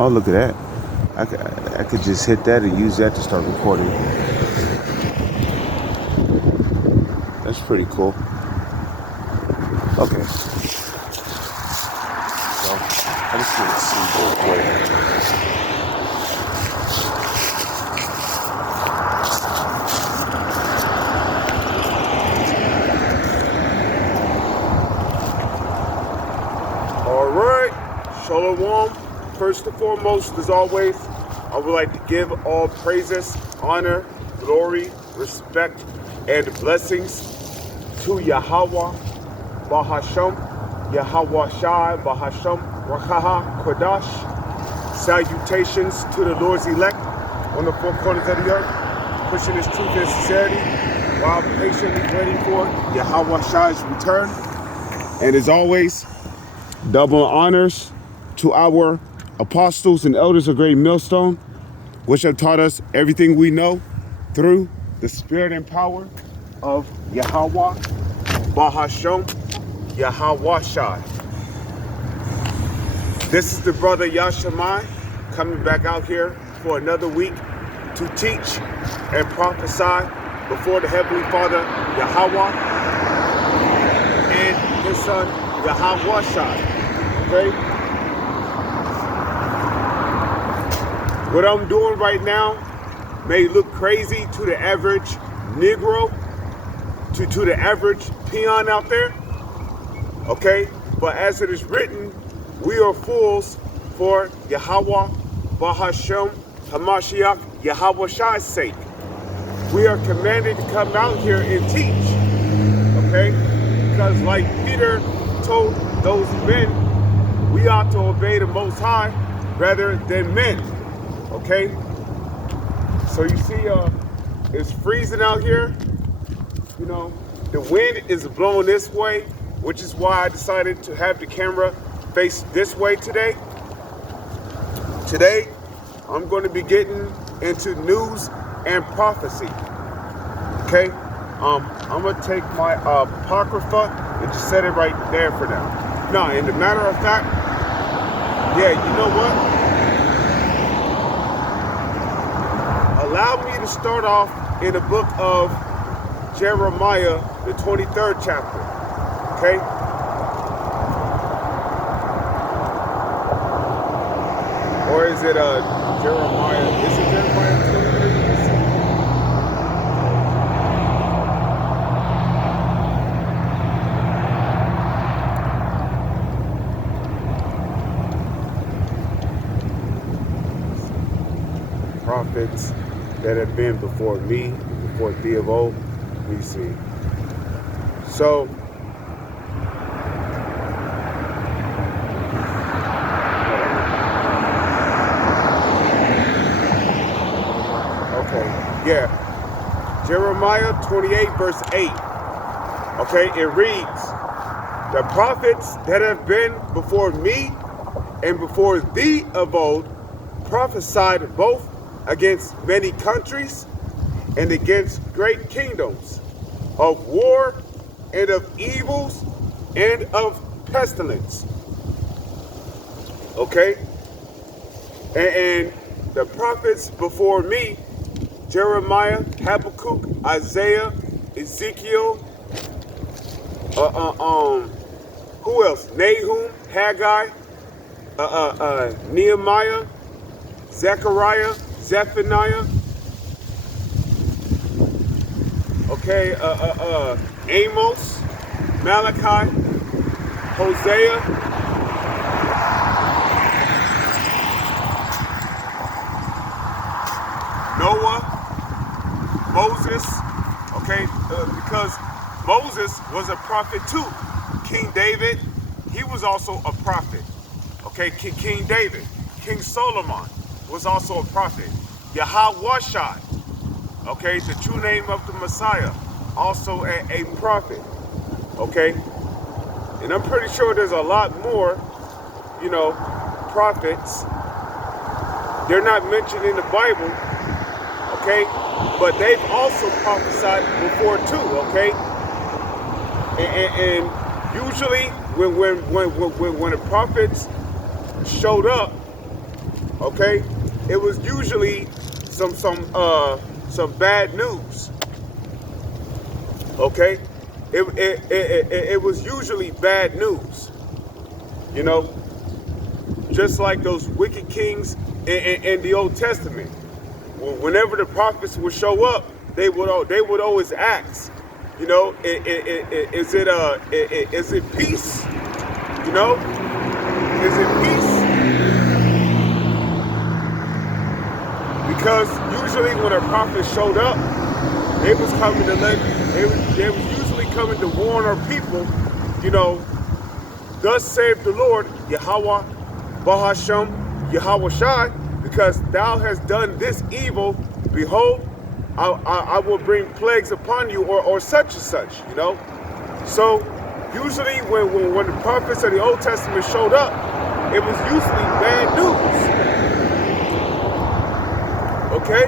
Oh, look at that. I could just hit that and use that to start recording. That's pretty cool. Okay. So, I just want to see real quick. All right. Shalom. First and foremost, as always, I would like to give all praises, honor, glory, respect, and blessings to Yahweh, Bahasham, Yahweh Shai, Bahasham, Rakaha, Kodash. Salutations to the Lord's elect on the four corners of the earth, pushing His truth and sincerity while patiently waiting for Yahweh Shai's return. And as always, double honors to our apostles and elders of Great Millstone, which have taught us everything we know through the spirit and power of Yahweh, Bahasham, Yahweh Shai. This is the brother Yashamai coming back out here for another week to teach and prophesy before the Heavenly Father Yahweh and His Son Yahweh Shai. Okay? What I'm doing right now may look crazy to the average Negro, to the average peon out there, okay? But as it is written, we are fools for Yahweh, Bahasham, Hamashiach, Yahweh Shai's sake. We are commanded to come out here and teach, okay? Because like Peter told those men, we ought to obey the Most High rather than men. Okay, so you see, it's freezing out here. You know, the wind is blowing this way, which is why I decided to have the camera face this way today. Today, I'm going to be getting into news and prophecy. Okay, I'm going to take my apocrypha and just set it right there for now. Now, in the matter of fact, yeah, you know what? Allow me to start off in the book of Jeremiah, the 23rd chapter, okay? Or is it Jeremiah? Is it Jeremiah 23? Prophets that have been before me, before thee of old, we see. So, okay, yeah. Jeremiah 28 verse 8. Okay, it reads, the prophets that have been before me and before thee of old prophesied both against many countries and against great kingdoms, of war and of evils and of pestilence. Okay? And the prophets before me, Jeremiah, Habakkuk, Isaiah, Ezekiel, who else? Nahum, Haggai, Nehemiah, Zechariah, Zephaniah, okay, Amos, Malachi, Hosea, Noah, Moses, okay, because Moses was a prophet too. King David, he was also a prophet, okay, King David. King Solomon was also a prophet. Yahweh Shai, okay, the true name of the Messiah, also a prophet, okay? And I'm pretty sure there's a lot more, you know, prophets. They're not mentioned in the Bible, okay? But they've also prophesied before too, okay? And usually when the prophets showed up, okay, it was usually some bad news. Okay, it was usually bad news. You know, just like those wicked kings in the Old Testament. Whenever the prophets would show up, they would always ask, you know, is it peace? You know, is it peace? Because usually when a prophet showed up, they was coming to they was usually coming to warn our people, you know, thus saith the Lord, Yahweh, Bahasham, Yahweh Shai, because thou hast done this evil, behold, I will bring plagues upon you, or such and such, you know. So usually when the prophets of the Old Testament showed up, it was usually bad news. Okay?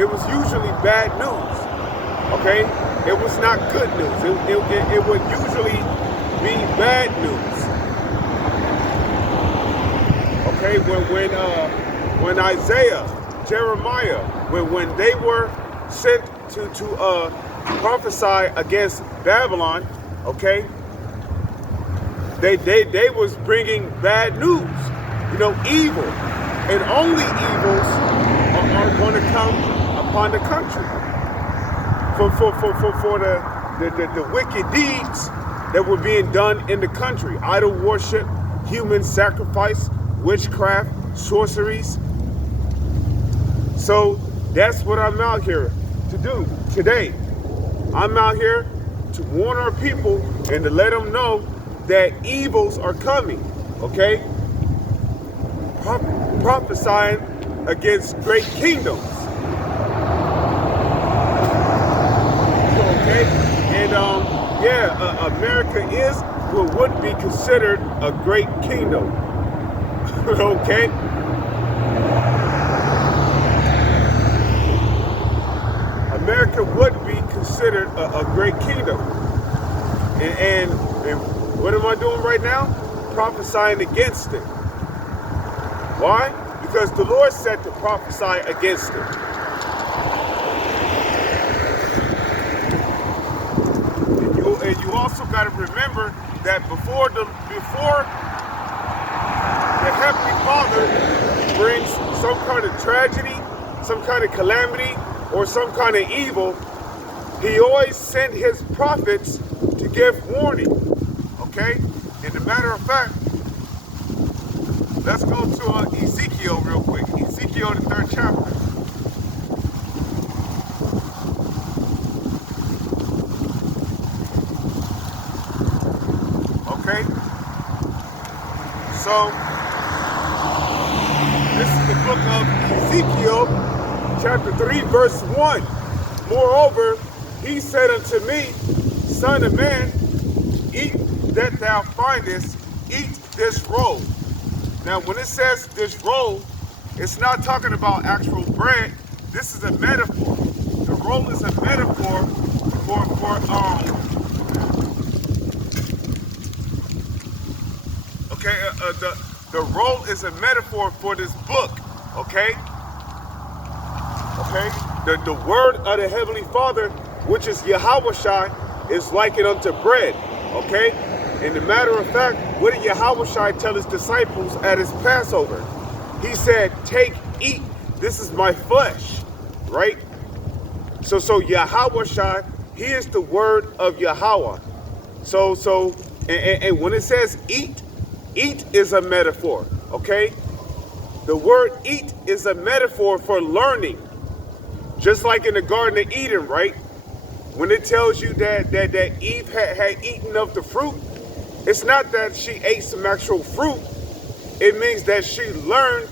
It was usually bad news. Okay? It was not good news. It would usually be bad news. Okay? When Isaiah, Jeremiah, when they were sent to prophesy against Babylon, okay, they was bringing bad news, you know, evil, and only evils are going to come upon the country for the wicked deeds that were being done in the country: idol worship, human sacrifice, witchcraft, sorceries. So that's what I'm out here to do today. I'm out here to warn our people and to let them know that evils are coming, okay? Prophesying against great kingdoms, okay? And America is what would be considered a great kingdom, okay? America would be considered a great kingdom. And what am I doing right now? Prophesying against it. Why? Because the Lord said to prophesy against it. And you also got to remember that before the Heavenly Father brings some kind of tragedy, some kind of calamity, or some kind of evil, he always sent his prophets to give warning, okay? And a matter of fact, let's go to Ezekiel real quick. Ezekiel, the 3rd chapter. Okay? So, this is the book of Ezekiel, chapter 3, verse 1. Moreover, he said unto me, Son of man, eat that thou findest, eat this roll. Now, when it says this roll, it's not talking about actual bread. This is a metaphor. The roll is a metaphor the roll is a metaphor for this book, okay? Okay? The word of the Heavenly Father, which is Yahweh Shai, is likened unto bread, okay? And the matter of fact, what did Yahweh Shai tell his disciples at his Passover? He said, take, eat, this is my flesh, right? So Yahweh Shai, he is the word of Yahweh. And when it says eat is a metaphor, okay? The word eat is a metaphor for learning. Just like in the Garden of Eden, right? When it tells you that Eve had eaten of the fruit, it's not that she ate some actual fruit. It means that she learned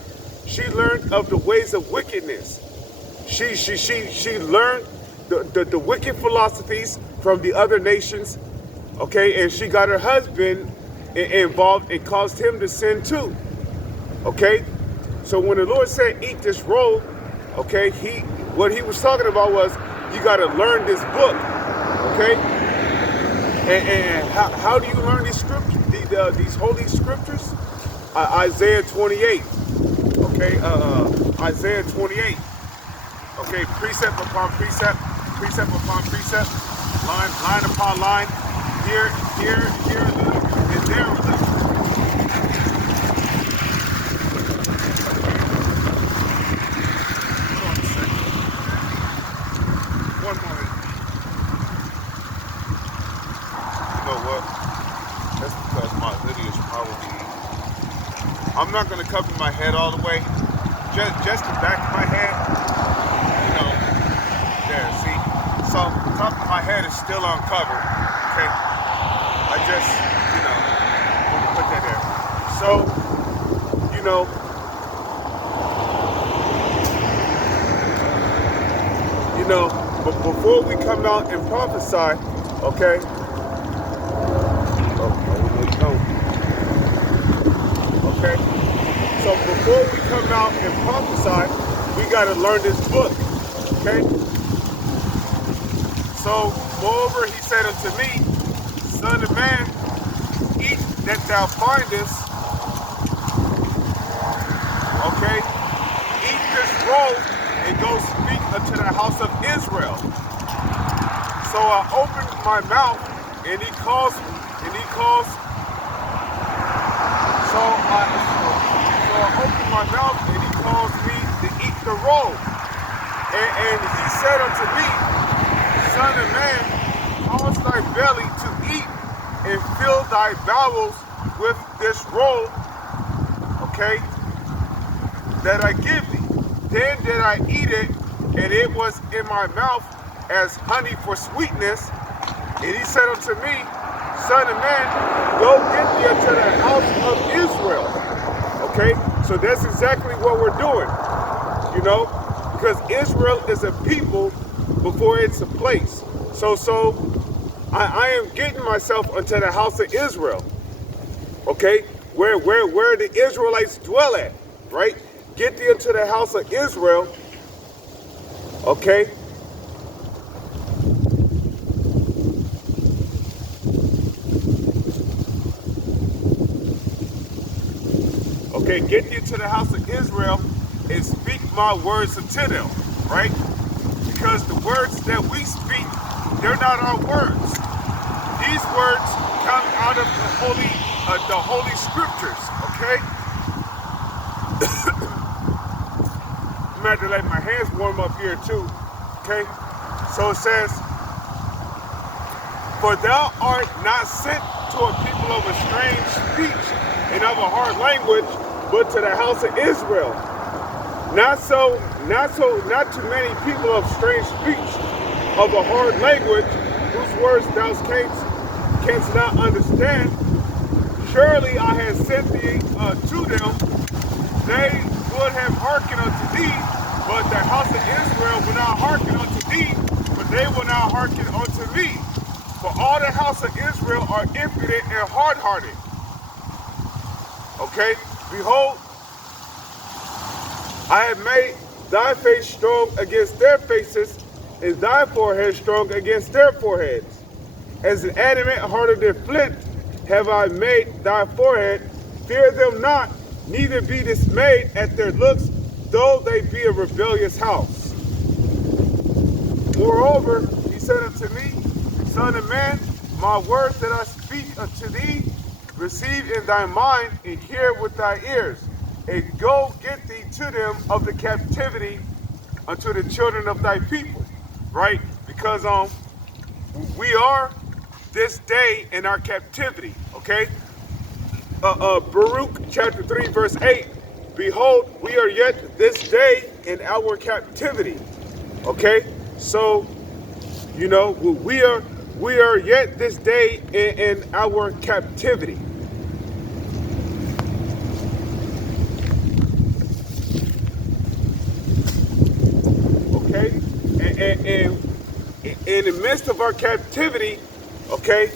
of the ways of wickedness. She learned the wicked philosophies from the other nations, okay? And she got her husband involved and caused him to sin too, okay? So when the Lord said, eat this roll, okay, what he was talking about was, you got to learn this book, okay? And how do you learn these scriptures, these holy scriptures? Isaiah 28, Okay, Isaiah 28. Okay, precept upon precept, precept upon precept, line upon line, here a little, and there a little. Hold on a second. One moment. You know what? That's because my hoodie is probably. I'm not gonna cover my head all the way. Just the back of my head. You know. There. See. So the top of my head is still uncovered. Okay. I just, put that there. So, but before we come out and prophesy, okay? Oh, no. Okay? So before we come out and prophesy, we got to learn this book, okay? So, moreover, he said unto me, Son of man, eat that thou findest, okay? Eat this roll and go speak unto the house of Israel. So I opened my mouth, and he calls, so I opened my mouth, and he calls me to eat the roll. And he said unto me, Son of man, cause thy belly to eat, and fill thy bowels with this roll, okay, that I give thee. Then did I eat it, and it was in my mouth as honey for sweetness. And he said unto me, Son of man, go get thee unto the house of Israel. Okay, so that's exactly what we're doing, because Israel is a people before it's a place. So I am getting myself unto the house of Israel. Okay, where the Israelites dwell at, right? Get thee into the house of Israel, okay? Okay, get thee into the house of Israel and speak my words unto them, right? Because the words that we speak, they're not our words. These words come out of the holy scriptures, okay? I'm going to have to let my hands warm up here too, okay? So it says, For thou art not sent to a people of a strange speech and of a hard language, but to the house of Israel. Not too many people of strange speech, of a hard language, whose words thou canst not understand. Surely I have sent thee to them. They would have hearkened unto thee, but the house of Israel will not hearken unto thee, but they will not hearken unto me. For all the house of Israel are impudent and hard-hearted. Okay? Behold, I have made thy face strong against their faces, and thy forehead strong against their foreheads. As an adamant harder than flint have I made thy forehead. Fear them not, neither be dismayed at their looks, though they be a rebellious house. Moreover, he said unto me, Son of man, my words that I speak unto thee, receive in thy mind and hear with thy ears, and go get thee to them of the captivity unto the children of thy people. Right? Because we are this day in our captivity. Okay? Baruch chapter 3 verse 8. Behold, we are yet this day in our captivity. Okay? So, we are yet this day in our captivity. Okay? And in the midst of our captivity, okay,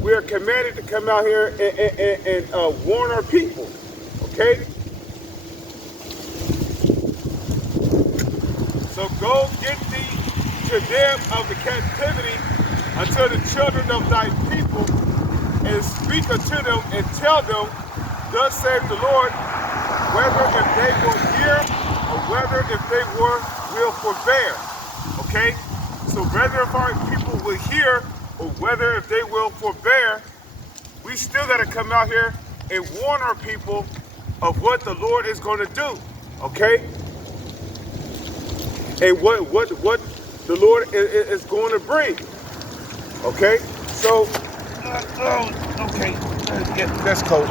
we are commanded to come out here and warn our people. Okay? So go get thee to them of the captivity unto the children of thy people, and speak unto them and tell them, Thus saith the Lord, whether if they will hear or whether if they will forbear. Okay? So whether if our people will hear or whether if they will forbear, we still got to come out here and warn our people of what the Lord is going to do. Okay? And what the Lord is going to bring. Okay? So, okay, yeah, that's cold.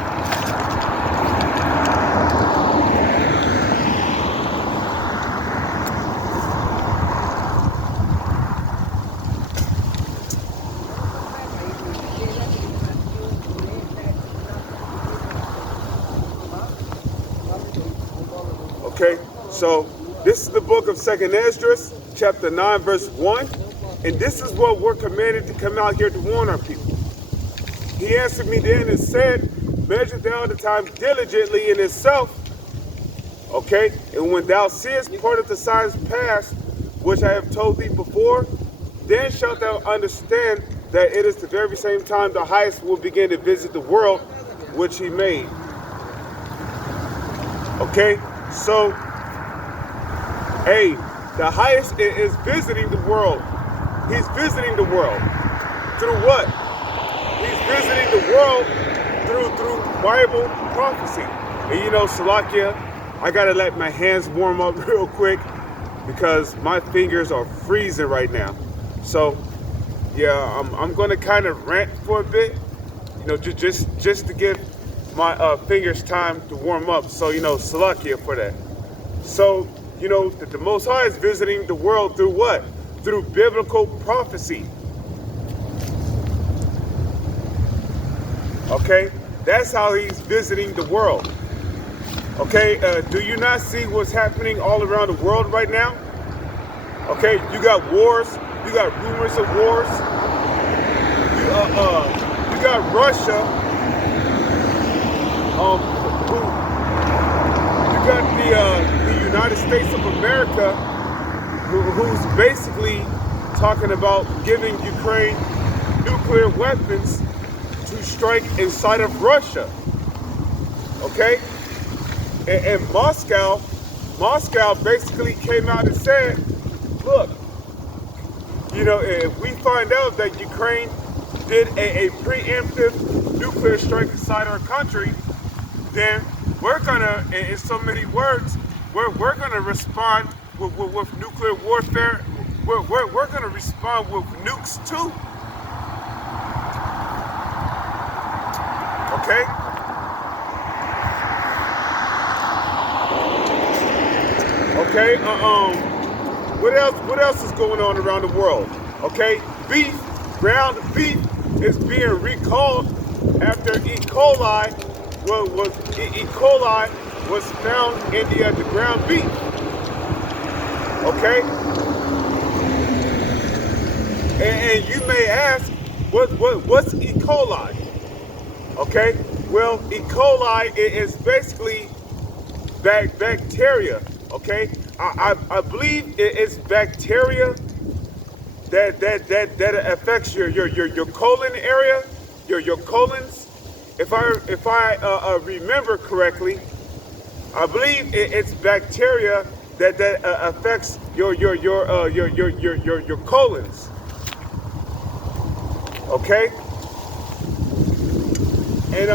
Okay, so this is the book of 2nd Esdras, chapter 9, verse 1. And this is what we're commanded to come out here to warn our people. He answered me then and said, measure thou the time diligently in itself. Okay, and when thou seest part of the signs past, which I have told thee before, then shalt thou understand that it is the very same time the highest will begin to visit the world which he made. Okay, so, hey, the highest is visiting the world. He's visiting the world. Through what? He's visiting the world through Bible prophecy. And you know, Salakia, I gotta let my hands warm up real quick because my fingers are freezing right now. So, yeah, I'm gonna kind of rant for a bit, you know, just to give my fingers time to warm up. So, you know, Salakia for that. So, you know, the Most High is visiting the world through what? Through biblical prophecy. Okay? That's how he's visiting the world. Okay? Do you not see what's happening all around the world right now? Okay? You got wars. You got rumors of wars. You got Russia. You got the United States of America, who's basically talking about giving Ukraine nuclear weapons to strike inside of Russia. Okay? And Moscow basically came out and said, look, you know, if we find out that Ukraine did a preemptive nuclear strike inside our country, then we're gonna, in so many words, we're gonna respond with nuclear warfare. We're gonna respond with nukes too. Okay? Okay, what else is going on around the world? Okay, ground beef is being recalled after E. coli was found in the ground beef. Okay? And you may ask, what's E. coli? Okay? Well, E. coli is basically bacteria. Okay? I believe it's bacteria that affects your colon area, your colons. If I remember correctly, I believe it's bacteria that affects your colons. Okay? And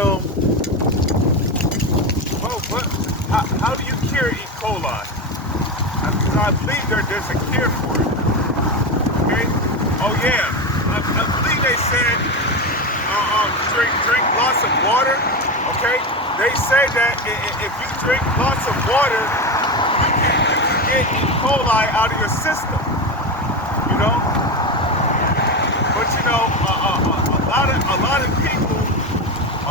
how do you cure E. coli? I believe there's a cure for it. Okay? Oh yeah, I believe they said drink lots of water. Okay? They say that if you drink lots of water, you can get E. coli out of your system. You know? But you know, a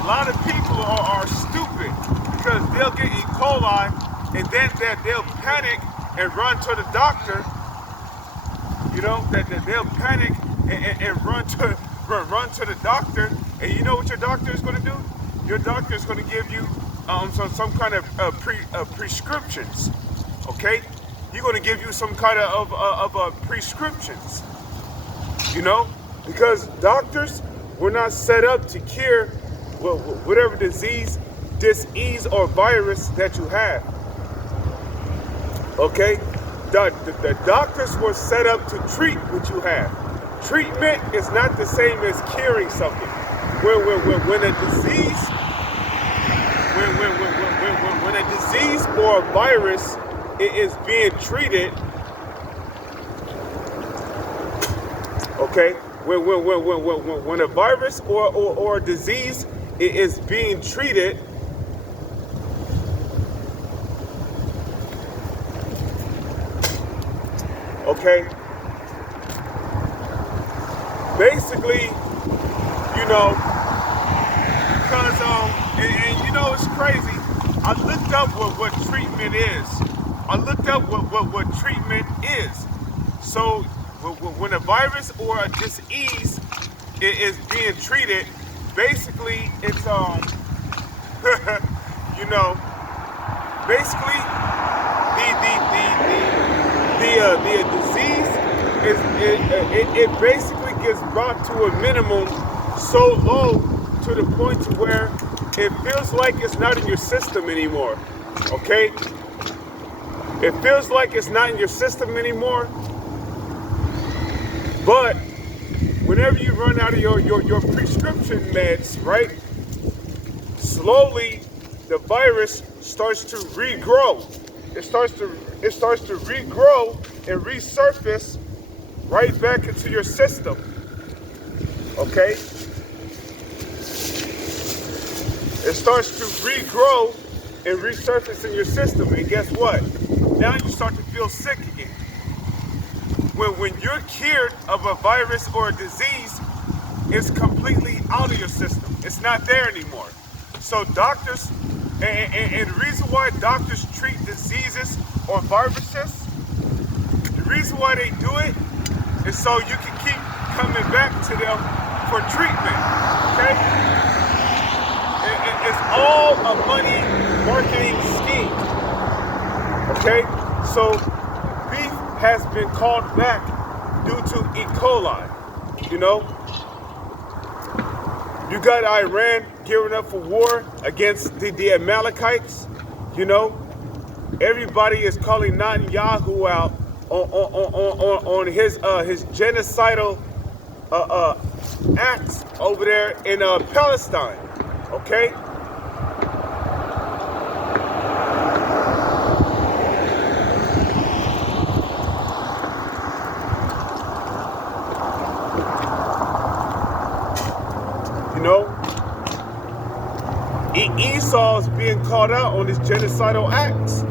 lot of people are stupid because they'll get E. coli and then they'll panic and run to the doctor. You know, that they'll panic and run to the doctor. And you know what your doctor is going to do? Your doctor is going to give you some kind of prescriptions. Okay, he's going to give you some kind of prescriptions. You know, because doctors were not set up to cure whatever disease disease or virus that you have. Okay? The doctors were set up to treat what you have. Treatment is not the same as curing something. When a disease, when a disease or a virus is being treated, okay, when a virus or a disease is being treated, okay, basically, you know, because and you know it's crazy. I looked up what treatment is. I looked up what treatment is. So when a virus or a disease is being treated, basically it's you know, basically the disease is it basically gets brought to a minimum so low to the point to where it feels like it's not in your system anymore. Okay? It feels like it's not in your system anymore. But whenever you run out of your prescription meds, right? Slowly the virus starts to regrow. It starts to regrow and resurface right back into your system. Okay? It starts to regrow and resurface in your system. And guess what? Now you start to feel sick again. When you're cured of a virus or a disease, it's completely out of your system. It's not there anymore. So doctors, and the reason why doctors treat diseases or viruses, the reason why they do it is so you can keep coming back to them for treatment, okay? It's all a money marketing scheme, okay? So beef has been called back due to E. coli, you know? You got Iran gearing up for war against the Amalekites, you know? Everybody is calling Netanyahu out on his genocidal acts over there in Palestine, okay? You know, Esau's being called out on his genocidal acts.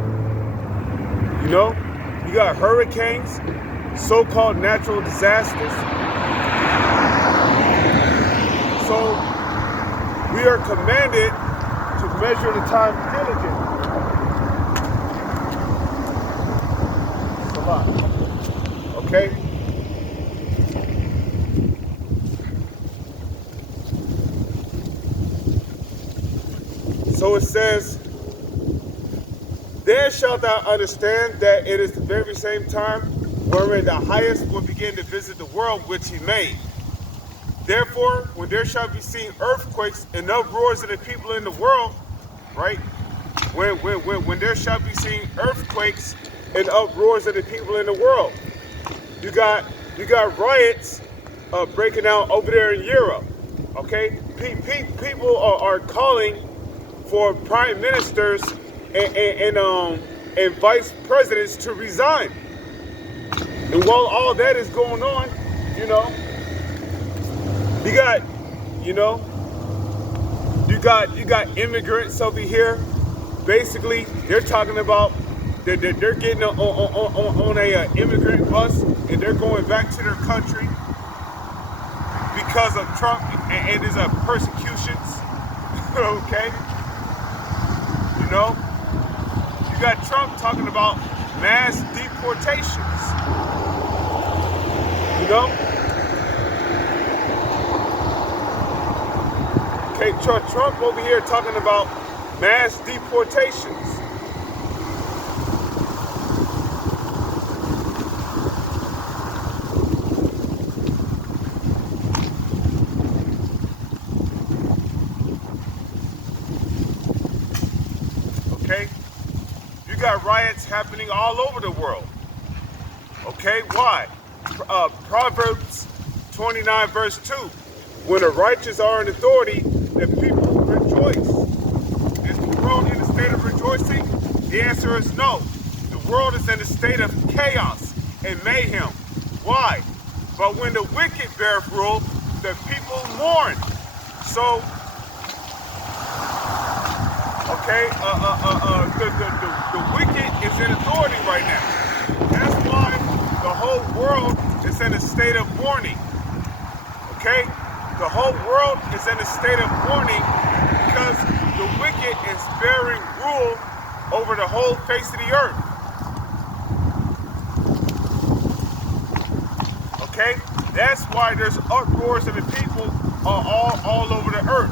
You know, you got hurricanes, so-called natural disasters. So we are commanded to measure the time diligently. It's a lot. Okay? So it says, then shalt thou understand that it is the very same time wherein the highest will begin to visit the world which he made. Therefore, when there shall be seen earthquakes and uproars of the people in the world, right? When there shall be seen earthquakes and uproars of the people in the world, you got riots breaking out over there in Europe. Okay, people are calling for prime ministers and vice presidents to resign. And while all that is going on, you know, you got immigrants over here. Basically, they're talking about they're getting on a immigrant bus and they're going back to their country because of Trump and his persecutions. Okay, you know, you got Trump talking about mass deportations. You know. Okay, Trump over here talking about mass deportations. got riots happening all over the world. Okay, why? Proverbs 29 verse 2. When the righteous are in authority, the people rejoice. Is the world in a state of rejoicing? The answer is no. The world is in a state of chaos and mayhem. Why? But when the wicked bear rule, the people mourn. So, okay, the wicked is in authority right now. That's why the whole world is in a state of mourning. Okay? The whole world is in a state of mourning because the wicked is bearing rule over the whole face of the earth. Okay? That's why there's uproars of the people all over the earth.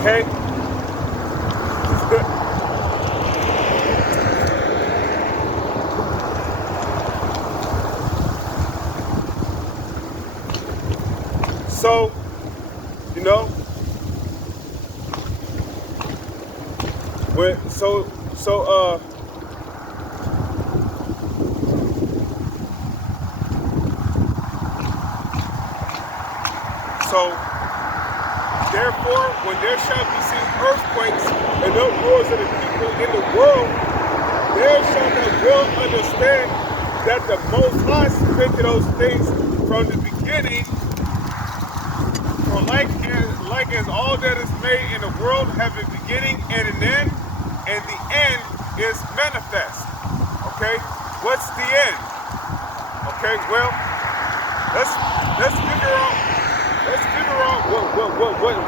Okay? So, you know, therefore, when there shall be seen earthquakes and uproars of the people in the world, there shall they will understand that the Most High speak those things from the beginning. For like as all that is made in the world have a beginning and an end, and the end is manifest. Okay, what's the end? Okay, well, let's figure out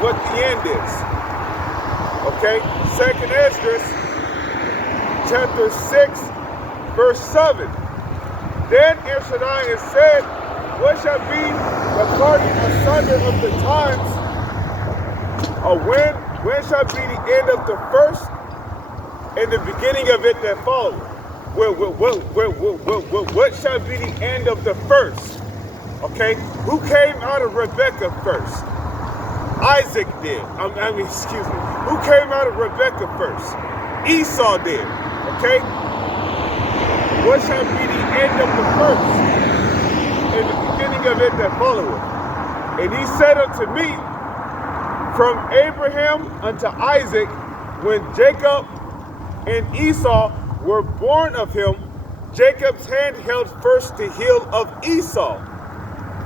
what the end is. Okay, 2nd Esdras chapter 6 verse 7. Then El Shaddai has said, what shall be the parting asunder of the times? Or when shall be the end of the first and the beginning of it that followeth? What shall be the end of the first? Okay, who came out of Rebekah first? Isaac did. Excuse me. Who came out of Rebekah first? Esau did. Okay? What shall be the end of the first and the beginning of it that followeth? And he said unto me, from Abraham unto Isaac, when Jacob and Esau were born of him, Jacob's hand held first the heel of Esau.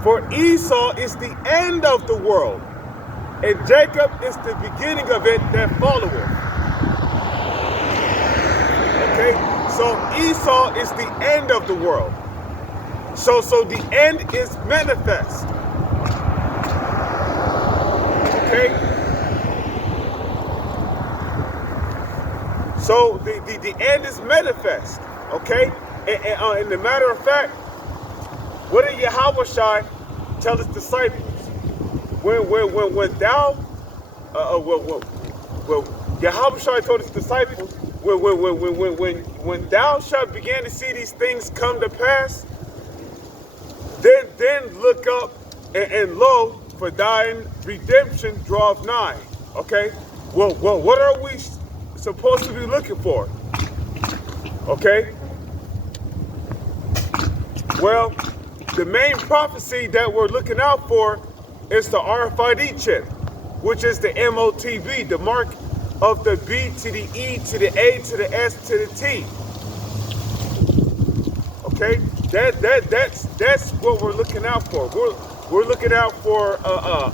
For Esau is the end of the world, and Jacob is the beginning of it that followeth. Okay, so Esau is the end of the world. So the end is manifest. Okay? So the end is manifest. Okay? And the matter of fact, what did Yahweh tell his disciples? When Yahweh told his disciples, when thou shalt begin to see these things come to pass, then look up and lo, for thine redemption draweth nigh. Okay? Well, what are we supposed to be looking for? Okay? Well, the main prophecy that we're looking out for is the RFID chip, which is the MOTV, the mark of the B to the E to the A to the S to the T. Okay, that's what we're looking out for. We're looking out for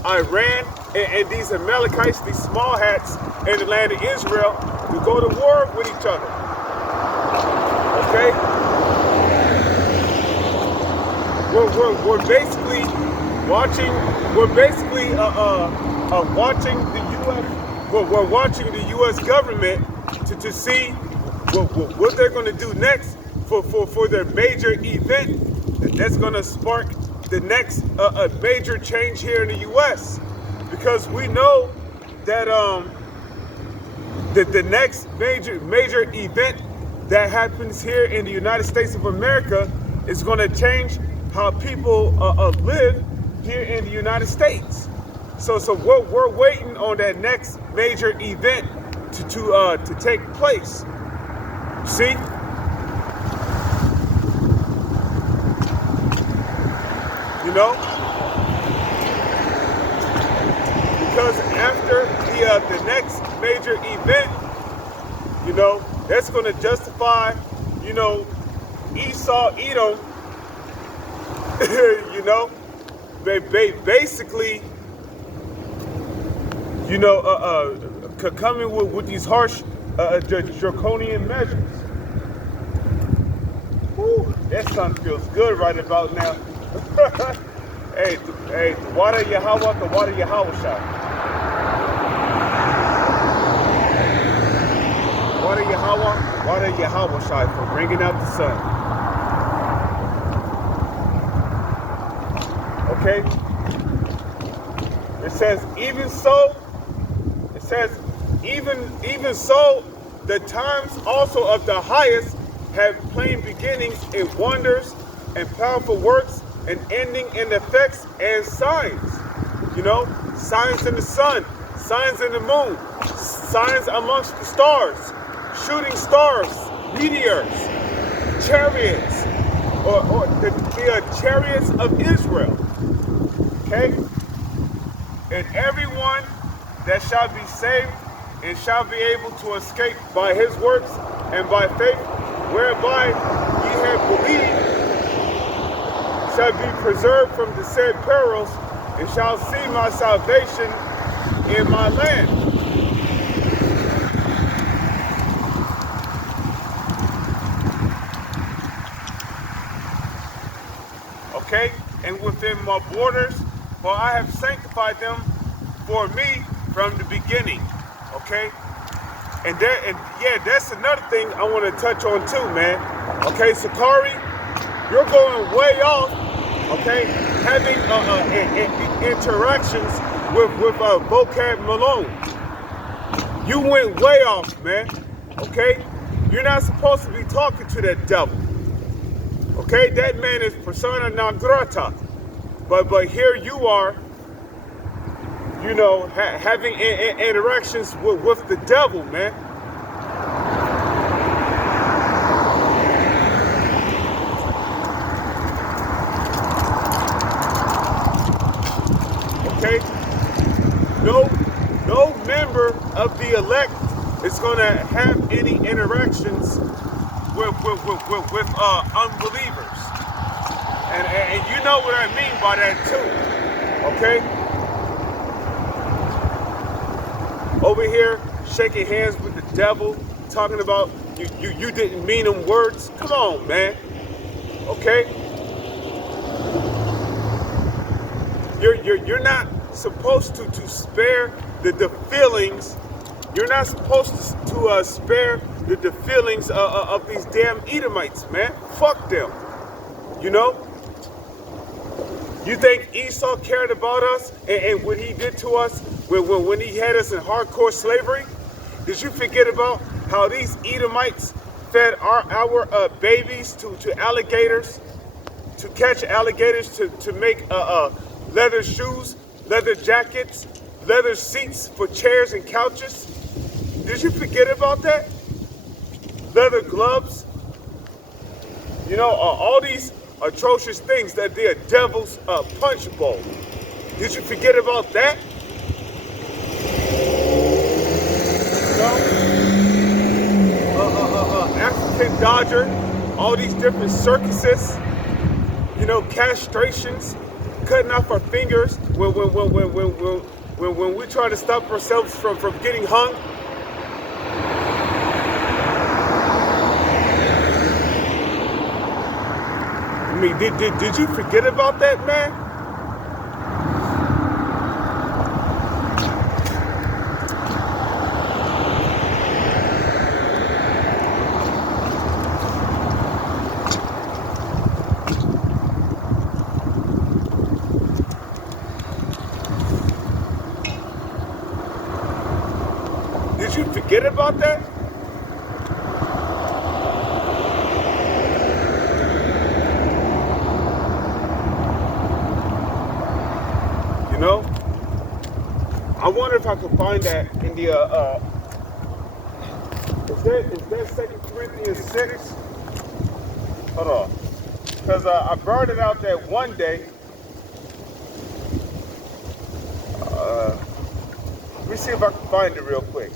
Iran and these Amalekites, these small hats in the land of Israel, to go to war with each other. Okay. We're basically watching. We're basically watching the U.S. We're watching the U.S. government to see what they're going to do next for their major event that's going to spark the next major change here in the U.S. Because we know that the next major event that happens here in the United States of America is going to change how people live here in the United States. So we're waiting on that next major event to take place. See? You know? Because after the next major event, you know, that's going to justify, you know, Esau, Edom, you know, basically, you know, coming with these harsh, draconian measures. Whew, that sun feels good right about now. Hey, the water Yahweh, the water Yahweh shot. Water Yahweh shai for bringing out the sun. Okay? It says, even so, even so, the times also of the highest have plain beginnings in wonders and powerful works and ending in effects and signs. You know, signs in the sun, signs in the moon, signs amongst the stars, shooting stars, meteors, chariots, or the chariots of Israel. Okay? And everyone that shall be saved and shall be able to escape by his works and by faith, whereby ye have believed, shall be preserved from the said perils, and shall see my salvation in my land. Okay? And within my borders, for I have sanctified them for me from the beginning. Okay? And yeah, that's another thing I want to touch on too, man. Okay, Sakari, you're going way off, okay, having interactions with Vocab Malone. You went way off, man. Okay? You're not supposed to be talking to that devil. Okay? That man is persona non grata. But here you are, you know, having interactions with the devil, man. Okay? No member of the elect is going to have any interactions with unbelievers. And you know what I mean by that too. Okay? Over here, shaking hands with the devil, talking about you didn't mean them words. Come on, man. Okay? You're not supposed to spare the feelings. You're not supposed to spare the feelings of these damn Edomites, man. Fuck them. You know? You think Esau cared about us and what he did to us when he had us in hardcore slavery? Did you forget about how these Edomites fed our babies to alligators, to catch alligators, to make leather shoes, leather jackets, leather seats for chairs and couches? Did you forget about that? Leather gloves? You know, all these atrocious things that they're devil's punch bowl. Did you forget about that? No? African Dodger, all these different circuses, you know, castrations, cutting off our fingers when we try to stop ourselves from getting hung. I mean, did you forget about that, man? Did you forget forget about that? You know? I wonder if I could find that in the, is that 2 Corinthians 6? Hold on. Because I brought it out that one day. Let me see if I can find it real quick.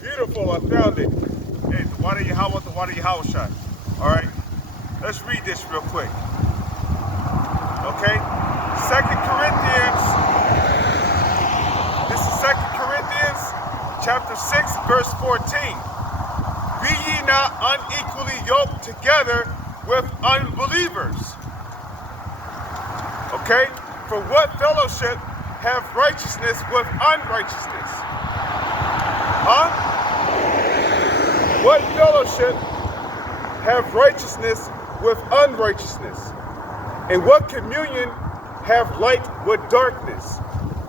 Beautiful, I found it. Hey, the water Yahweh, the water Yahweh shot. Alright, let's read this real quick. Okay? 2 Corinthians. This is 2 Corinthians chapter 6, verse 14. Be ye not unequally yoked together with unbelievers. Okay? For what fellowship have righteousness with unrighteousness? Huh? What fellowship have righteousness with unrighteousness? And what communion have light with darkness?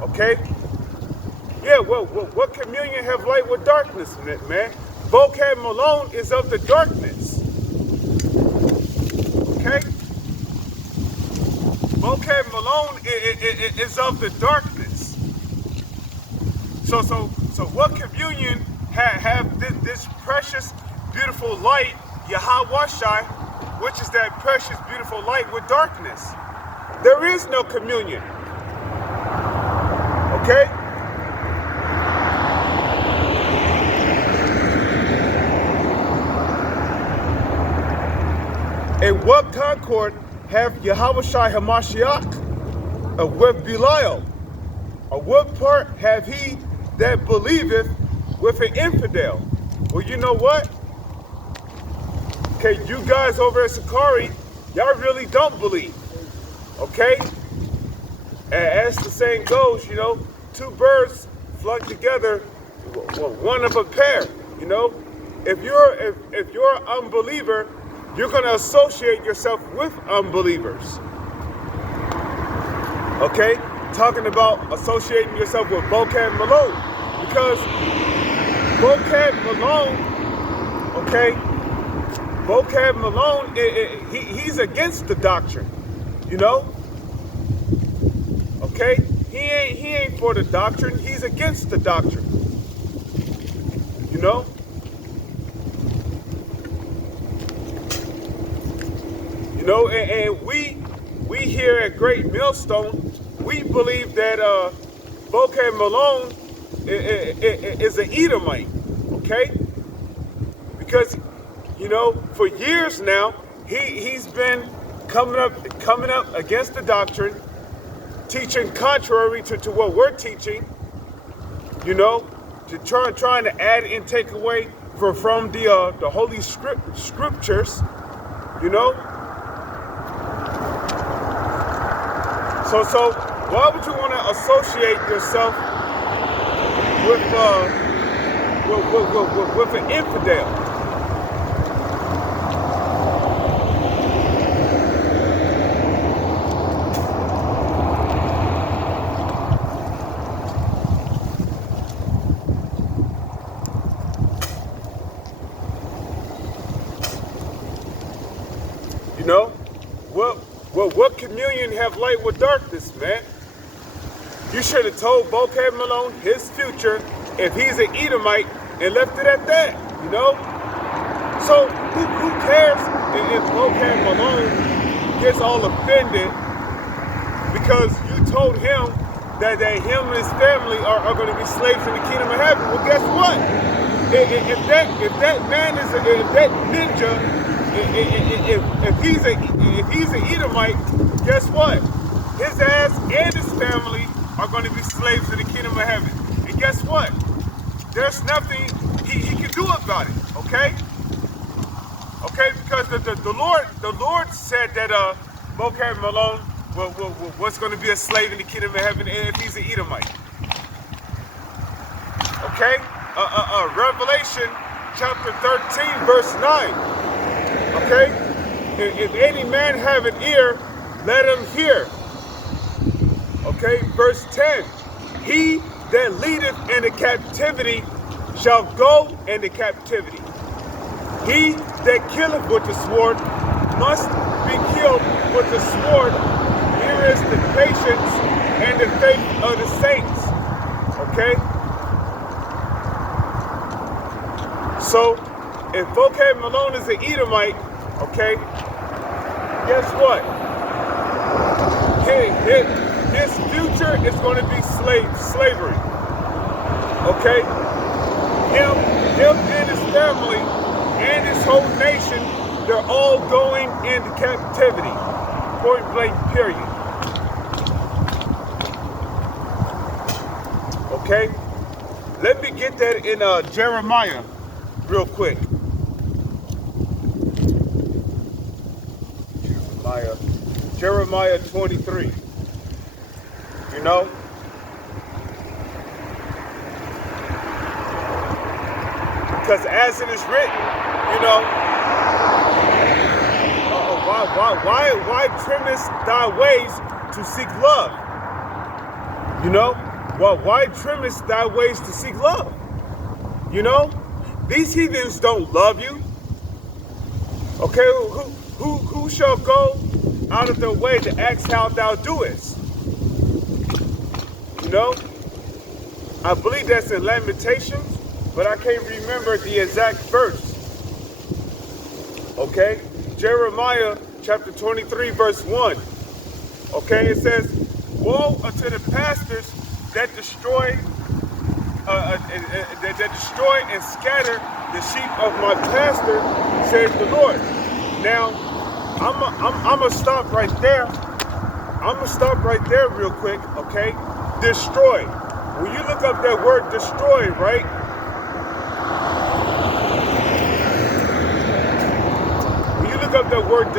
Okay? Yeah, well, what communion have light with darkness, man? Vocab Malone is of the darkness. Okay? Vocab Malone is of the darkness. So what communion have this precious, beautiful light, Yahweh, which is that precious, beautiful light with darkness? There is no communion. Okay? And what concord have Yahweh Hamashiach with Belial? Or what part have he that believeth with an infidel? Well, you know what? Okay, you guys over at Sakari, y'all really don't believe. Okay? As the saying goes, you know, two birds flock together, one of a pair. You know, if you're an unbeliever, you're going to associate yourself with unbelievers. Okay? Talking about associating yourself with Vocab Malone. Because Vocab Malone, okay, Vocab Malone, he's against the doctrine. You know? Okay? He ain't for the doctrine. He's against the doctrine. You know? You know, and we here at Great Millstone, we believe that Vocab Malone is an Edomite, okay? Because, you know, for years now, he's been coming up against the doctrine, teaching contrary to what we're teaching, you know, to trying to add and take away from the Holy Scriptures, you know. So why would you want to associate yourself with an infidel? You know, what communion have light with darkness, man? You should have told Vocab Malone his future if he's an Edomite and left it at that, you know? So who cares if Vocab Malone gets all offended because you told him that him and his family are going to be slaves in the kingdom of heaven? Well, guess what? If that man is if that ninja, if he's an Edomite, guess what? His ass and his family are going to be slaves in the kingdom of heaven. And guess what? There's nothing he can do about it. Okay? Okay, because the Lord said that Vocab Malone was going to be a slave in the kingdom of heaven if he's an Edomite. Okay? Revelation chapter 13, verse 9. Okay? If any man have an ear, let him hear. Okay, verse 10. He that leadeth into captivity shall go into captivity. He that killeth with the sword must be killed with the sword. Here is the patience and the faith of the saints. Okay? So, if Vocab Malone is an Edomite, okay, guess what? His future is going to be slavery. Okay? Him and his family and his whole nation, they're all going into captivity. Point blank, period. Okay? Let me get that in Jeremiah real quick. Jeremiah 23. You know? Because as it is written, you know, why trimmest thy ways to seek love? You know? Why trimmest thy ways to seek love? You know? These heathens don't love you. Okay? Who shall go out of their way to ask how thou doest? You know? I believe that's in Lamentations, but I can't remember the exact verse. Okay? Jeremiah chapter 23, verse 1. Okay, it says, woe unto the pastors that destroy and scatter the sheep of my pastor, says the Lord. Now, I'm gonna stop right there. I'm gonna stop right there real quick, okay? Destroy. When you look up that word destroy, right? When you look up that word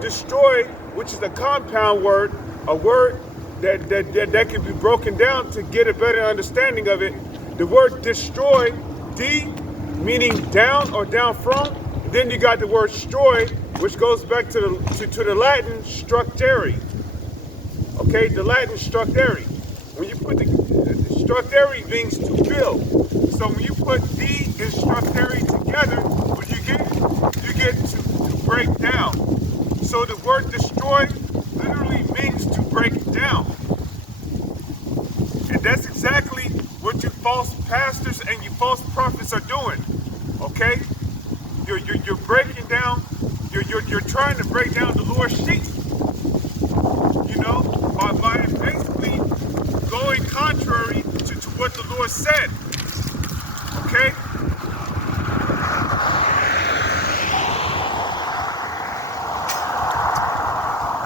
destroy, which is a compound word, a word that can be broken down to get a better understanding of it. The word destroy, D, meaning down or down from. Then you got the word destroy, which goes back to the Latin structere. Okay, the Latin structere. When you put the structere means to build. So when you put D and structere together, what you get to break down. So the word destroy literally means to break down. And that's exactly what you false pastors and you false prophets are doing. Okay? You're breaking down, you're trying to break down the Lord's sheep. You know, by basically going contrary to what the Lord said. Okay?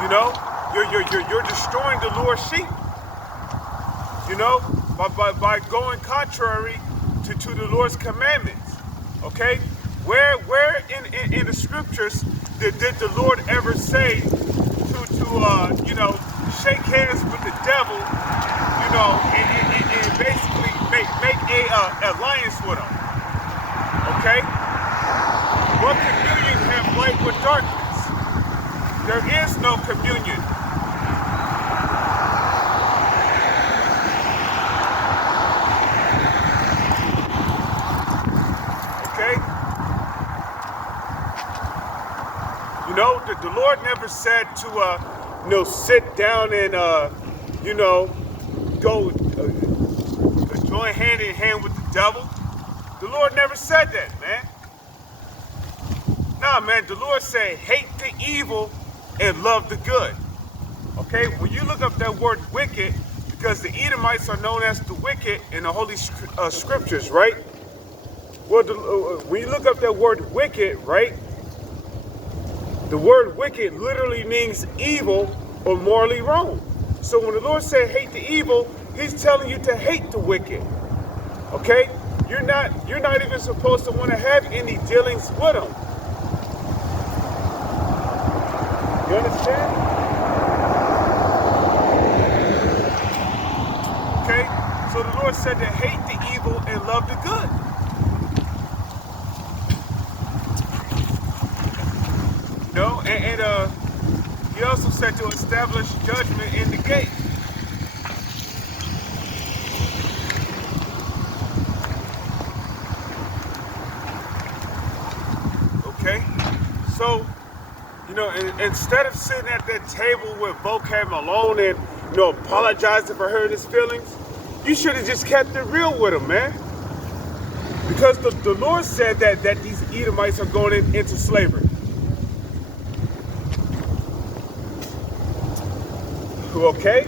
You know, you're destroying the Lord's sheep. You know, by going contrary to the Lord's commandments. Okay? Where in the scriptures did the Lord ever say to you know, shake hands with the devil, you know, and basically make a alliance with him? Okay? What communion have light with darkness? There is no communion. Okay? You know, the Lord never said to, you know, sit down and, you know, go join hand in hand with the devil. The Lord never said that, man. Nah, man, the Lord said, hate the evil and love the good. Okay, when you look up that word wicked, because the Edomites are known as the wicked in the Holy Scriptures, right? Well, when you look up that word wicked, right? The word wicked literally means evil or morally wrong. So when the Lord said hate the evil, he's telling you to hate the wicked. Okay? You're not even supposed to want to have any dealings with them. You understand? Okay? So the Lord said to hate the evil and love the good. You know, and he also said to establish judgment in the gate. Okay? So, instead of sitting at that table with Vocab Malone and, apologizing for hurting his feelings, you should have just kept it real with him, man. Because the Lord said that these Edomites are going into slavery. Okay?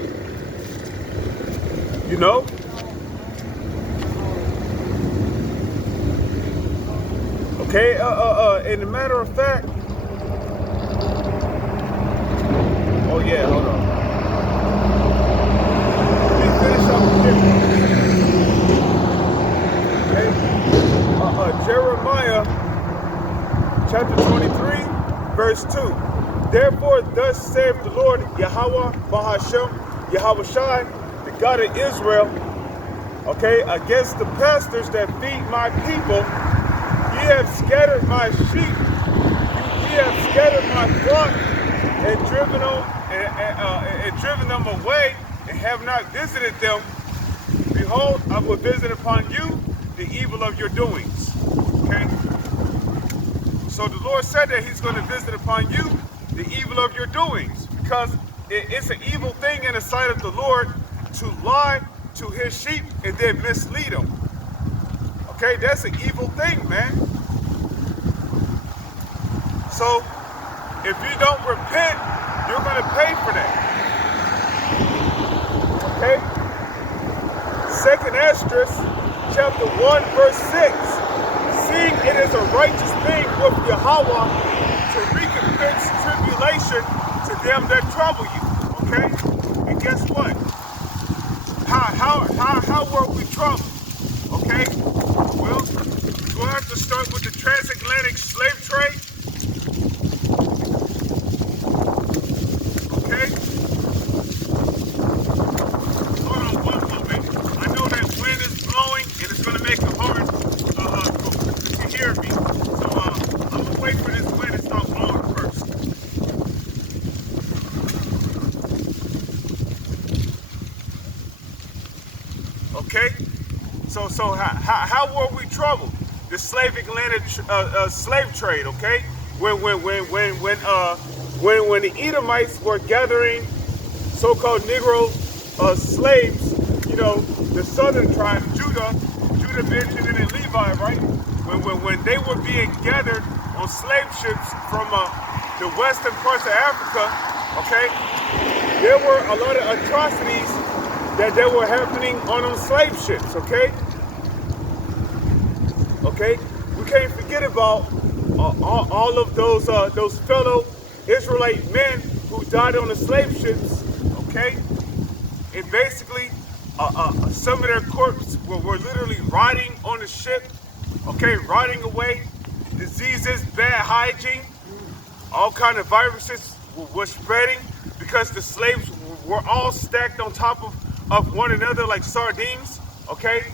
Okay, and a matter of fact, oh yeah, hold on. Let me finish up here. Okay? Jeremiah chapter 23, verse 2. Therefore, thus saith the Lord Yahweh Bahashem, Yahweh Shai, the God of Israel, okay, against the pastors that feed my people. Ye have scattered my sheep, ye have scattered my flock, and driven them away, and have not visited them. Behold, I will visit upon you the evil of your doings. Okay? So the Lord said that he's going to visit upon you the evil of your doings, because it's an evil thing in the sight of the Lord to lie to his sheep and then mislead them. Okay, that's an evil thing, man. So if you don't repent, you're going to pay for that. Okay? 2nd Esdras chapter 1 verse 6. Seeing it is a righteous thing with Yahweh to recompense tribulation to them that trouble you. Okay? And guess what? How were we troubled? Okay? Well, we're going to have to start with the transatlantic slave trade. Okay? Hold on one moment. I know that wind is blowing and it's going to make it hard to hear me. So I'm going to wait for this wind to stop blowing first. Okay? So how were we troubled? The slave Atlantic slave trade, okay? When the Edomites were gathering so-called Negro slaves, the southern tribe, Judah, Benjamin, and Levi, right? When they were being gathered on slave ships from the western parts of Africa, okay, there were a lot of atrocities that were happening on those slave ships, okay? Okay, we can't forget about all of those fellow Israelite men who died on the slave ships, okay? And basically, some of their corpses were literally rotting on the ship, okay, rotting away. Diseases, bad hygiene, all kind of viruses were spreading because the slaves were all stacked on top of one another like sardines, okay?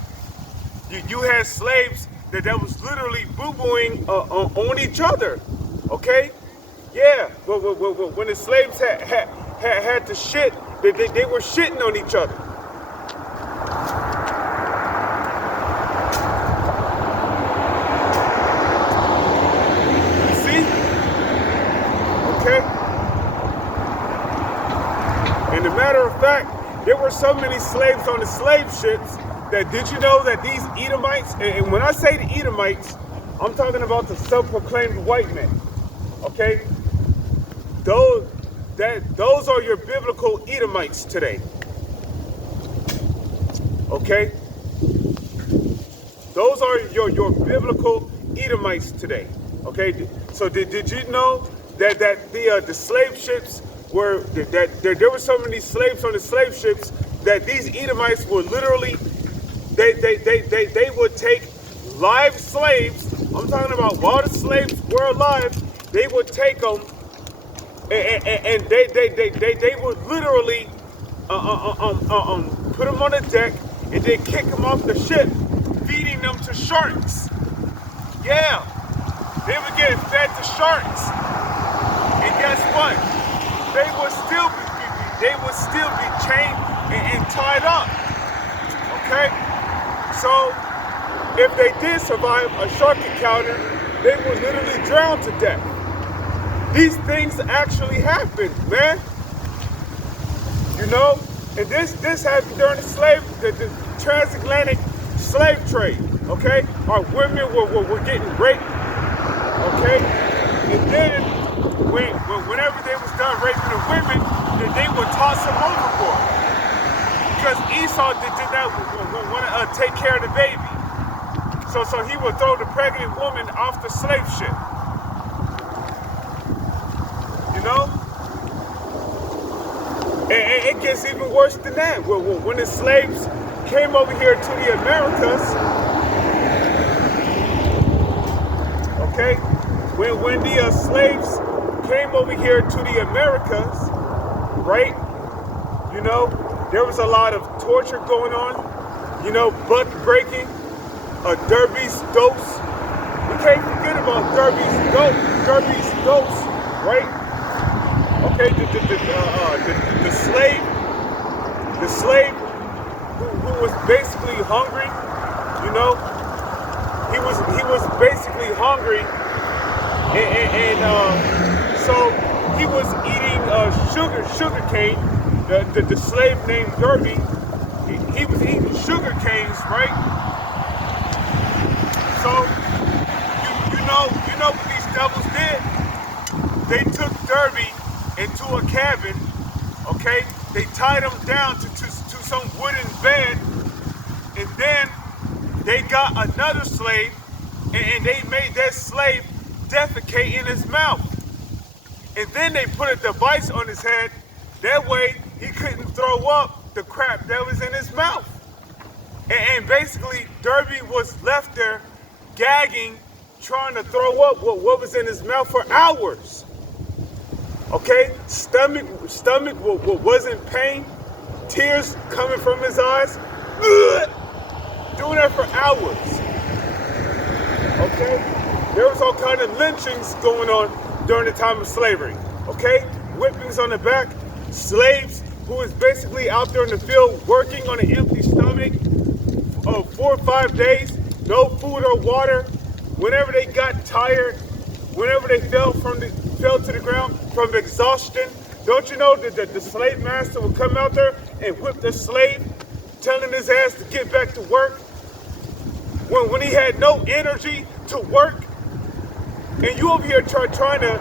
You had slaves that was literally boo-booing on each other, okay? Yeah, when the slaves had to shit, they were shitting on each other. You see? Okay? And a matter of fact, there were so many slaves on the slave ships that, did you know that these Edomites, and when I say the Edomites, I'm talking about the self-proclaimed white men, okay? Those are your biblical Edomites today, okay? Those are your biblical Edomites today, okay? So did you know that the slave ships were, that there were so many slaves on the slave ships that these Edomites were literally, they would take live slaves. I'm talking about while the slaves were alive, they would take them and they would literally put them on the deck and then kick them off the ship, feeding them to sharks. Yeah, they were getting fed to sharks. And guess what? they would still be chained and tied up. Okay? So if they did survive a shark encounter, they would literally drown to death. These things actually happen, man. You know? And this happened during the transatlantic slave trade. Okay? Our women were getting raped. Okay? And then whenever they was done raping the women, they would toss them overboard. Because Esau did not want to take care of the baby. So he would throw the pregnant woman off the slave ship. You know? And it gets even worse than that. When the slaves came over here to the Americas, okay? When the slaves came over here to the Americas, right? You know, there was a lot of torture going on, you know, butt breaking, derby's dose. We can't forget about derby's dose, right? Okay, the slave who was basically hungry, you know, he was basically hungry, and so he was eating sugar cane. The slave named Derby, he was eating sugar canes, right? So you know what these devils did? They took Derby into a cabin, okay? They tied him down to some wooden bed, and then they got another slave, and they made that slave defecate in his mouth. And then they put a device on his head, that way he couldn't throw up the crap that was in his mouth. And basically, Derby was left there gagging, trying to throw up what was in his mouth for hours. Okay, stomach was in pain, tears coming from his eyes, doing that for hours. Okay, there was all kind of lynchings going on during the time of slavery. Okay, whippings on the back, slaves who was basically out there in the field working on an empty stomach, 4 or 5 days, no food or water. Whenever they got tired, whenever they fell to the ground from exhaustion, don't you know that the slave master would come out there and whip the slave, telling his ass to get back to work when he had no energy to work? And you over here trying to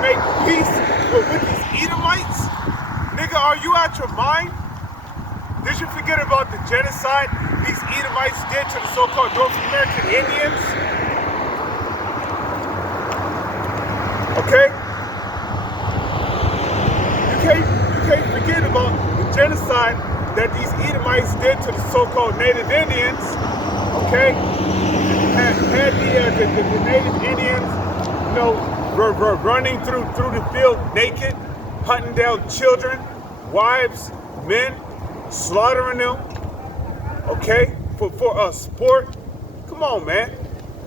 make peace with these Edomites? Nigga, are you out your mind? Did you forget about the genocide these Edomites did to the so-called North American Indians? Okay? You can't forget about the genocide that these Edomites did to the so-called Native Indians. Okay? Had the Native Indians, you know, running through the field naked, hunting down children, wives, men, slaughtering them, okay, for a sport. Come on, man.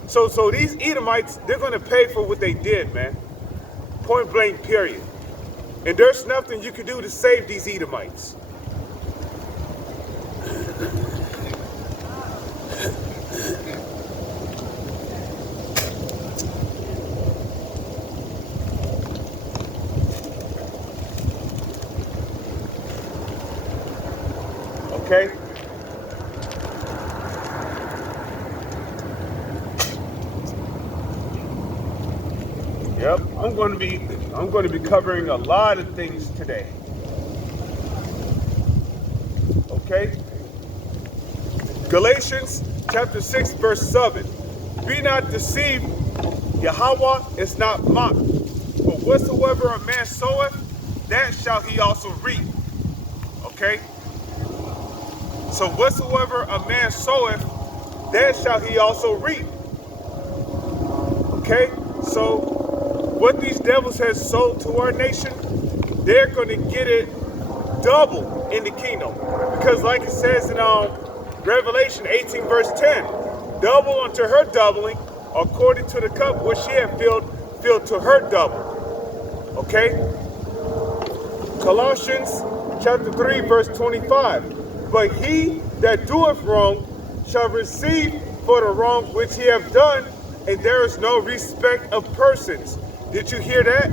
So these Edomites, they're gonna pay for what they did, man. Point blank, period. And there's nothing you can do to save these Edomites. Okay? Yep, I'm going to be covering a lot of things today. Okay? Galatians chapter 6 verse 7. Be not deceived, Yahweh is not mocked. For whatsoever a man soweth, that shall he also reap. Okay? So whatsoever a man soweth, that shall he also reap. Okay? So what these devils have sold to our nation, they're going to get it double in the kingdom. Because like it says in Revelation 18 verse 10, double unto her doubling, according to the cup which she had filled to her double. Okay? Colossians chapter 3, verse 25. But he that doeth wrong shall receive for the wrong which he hath done, and there is no respect of persons. Did you hear that?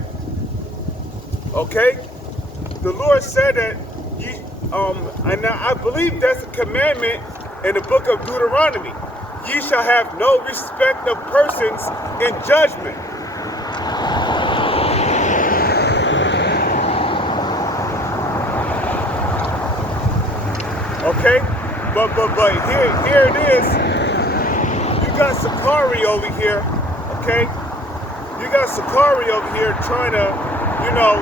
Okay? The Lord said that, and I believe that's a commandment in the book of Deuteronomy. Ye shall have no respect of persons in judgment. Okay? But here it is. You got Sakari over here, okay? You got Sakari over here trying to, I know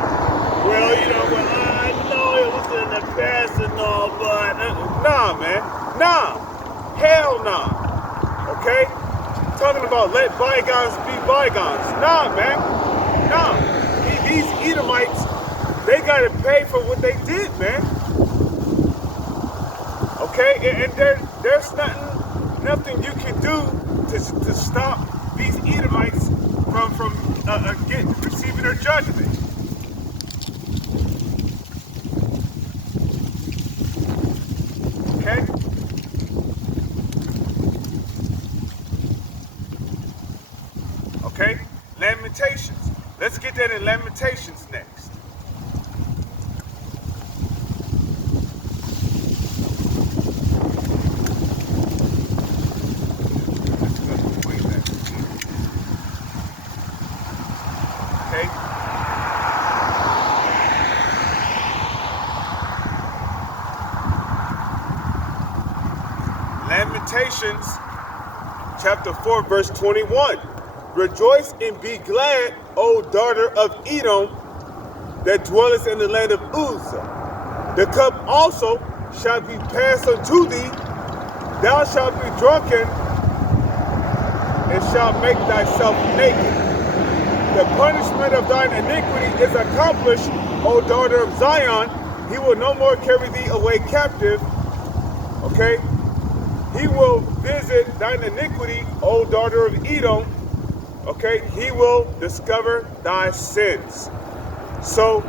it was in the past and all, but nah, man. Nah. Hell nah. Okay? Talking about let bygones be bygones. Nah, man. Nah. These Edomites, they got to pay for what they did, man. Okay? And there's nothing you can do to stop these Edomites from receiving their judgment. Okay? Okay? Lamentations. Let's get that in Lamentations next. Okay? Lamentations chapter 4, verse 21. Rejoice and be glad, O daughter of Edom, that dwellest in the land of Uz. The cup also shall be passed unto thee. Thou shalt be drunken, and shalt make thyself naked. The punishment of thine iniquity is accomplished, O daughter of Zion. He will no more carry thee away captive. Okay? He will visit thine iniquity, O daughter of Edom. Okay, he will discover thy sins. So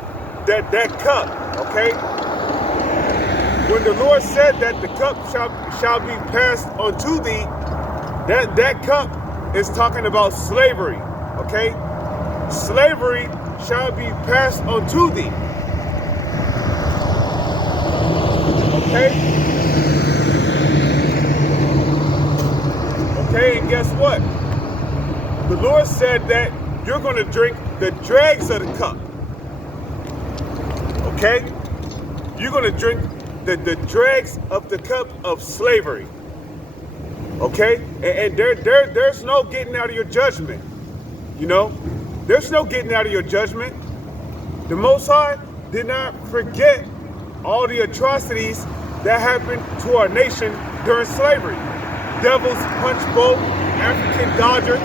that cup, okay, when the Lord said that the cup shall be passed unto thee, that cup is talking about slavery. Okay, slavery shall be passed unto thee. Okay. Okay, and guess what? The Lord said that you're going to drink the dregs of the cup. Okay? You're going to drink the dregs of the cup of slavery. Okay? And there's no getting out of your judgment. There's no getting out of your judgment. The Most High did not forget all the atrocities that happened to our nation during slavery. Devil's punch bowl, African Dodger,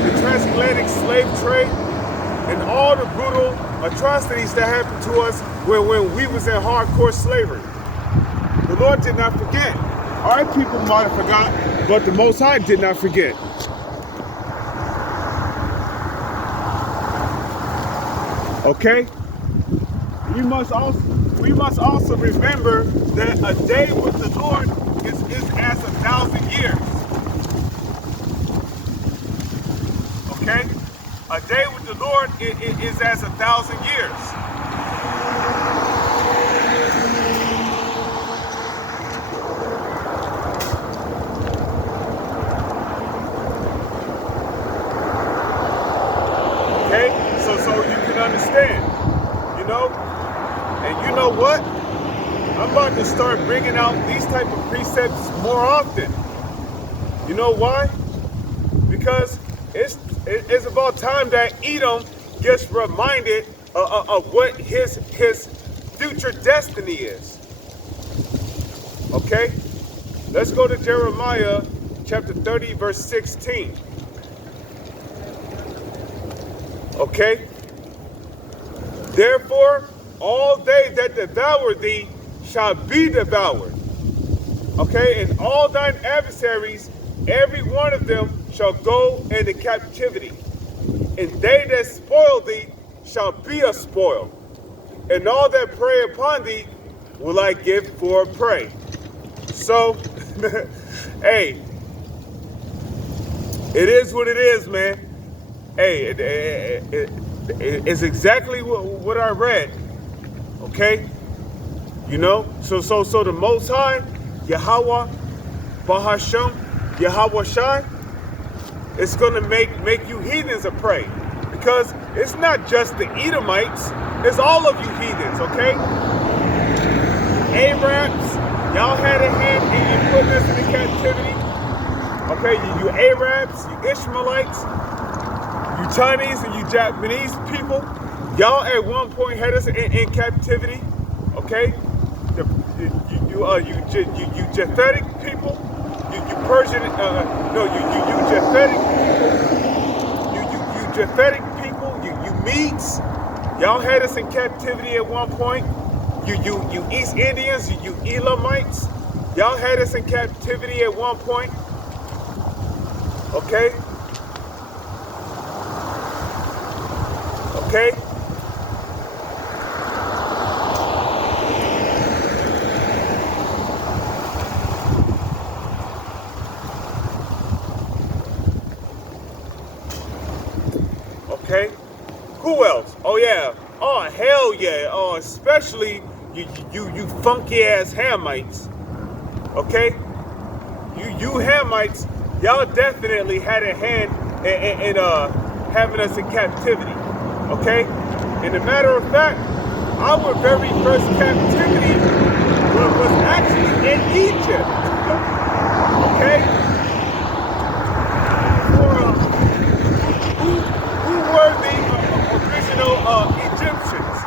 the transatlantic slave trade, and all the brutal atrocities that happened to us when we was in hardcore slavery. The Lord did not forget. Our people might have forgot, but the Most High did not forget. Okay? We must also remember that a day with the Lord is as 1,000 years. Okay? A day with the Lord is as 1,000 years. Okay? So you can understand, And you know what? I'm about to start bringing out these type of precepts more often. You know why? Because it's about time that Edom gets reminded of what his future destiny is. Okay? Let's go to Jeremiah chapter 30, verse 16. Okay? Therefore, all they that devour thee shall be devoured. Okay? And all thine adversaries, every one of them, shall go into captivity. And they that spoil thee shall be a spoil, and all that prey upon thee will I give for prey. So, hey, it is what it is, man. Hey, it's exactly what I read. Okay, you know. So the Most High, Yahweh, Bahashem, Yahweh Shai, it's gonna make you heathens a prey, because it's not just the Edomites, it's all of you heathens. Okay, Arabs, y'all had a hand in putting us into captivity. Okay, you Arabs, you Ishmaelites, you Chinese and you Japanese people, y'all at one point had us in captivity. Okay, you Japhetic people, you Persian, no, you Japhetic people, you Japhetic people, you Medes, y'all had us in captivity at one point. You East Indians, you Elamites, y'all had us in captivity at one point. Okay? Okay? Okay? Who else? Oh yeah. Oh hell yeah. Oh, especially you funky ass Hamites. Okay? You Hamites, y'all definitely had a hand in having us in captivity. Okay? And a matter of fact, our very first captivity was actually in Egypt. Okay? Who were the original Egyptians?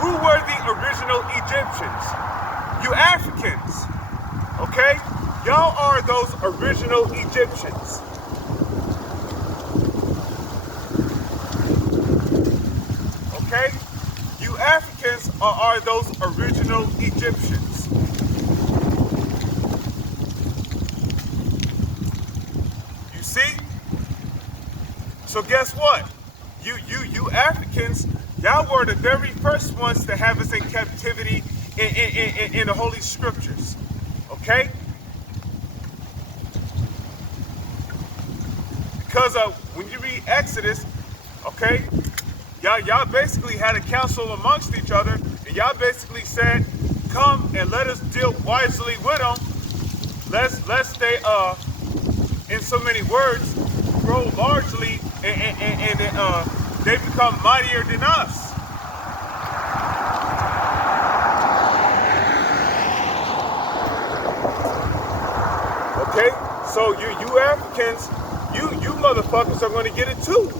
Who were the original Egyptians? You Africans. Okay? Y'all are those original Egyptians. Okay? You Africans are those original Egyptians. You see? So guess what? You Africans, y'all were the very first ones to have us in captivity in the Holy Scriptures. Okay? Because when you read Exodus, okay, y'all basically had a council amongst each other, and y'all basically said, come and let us deal wisely with them. Let's they in so many words, grow largely and they become mightier than us. Okay, so you Africans, you motherfuckers are going to get it too.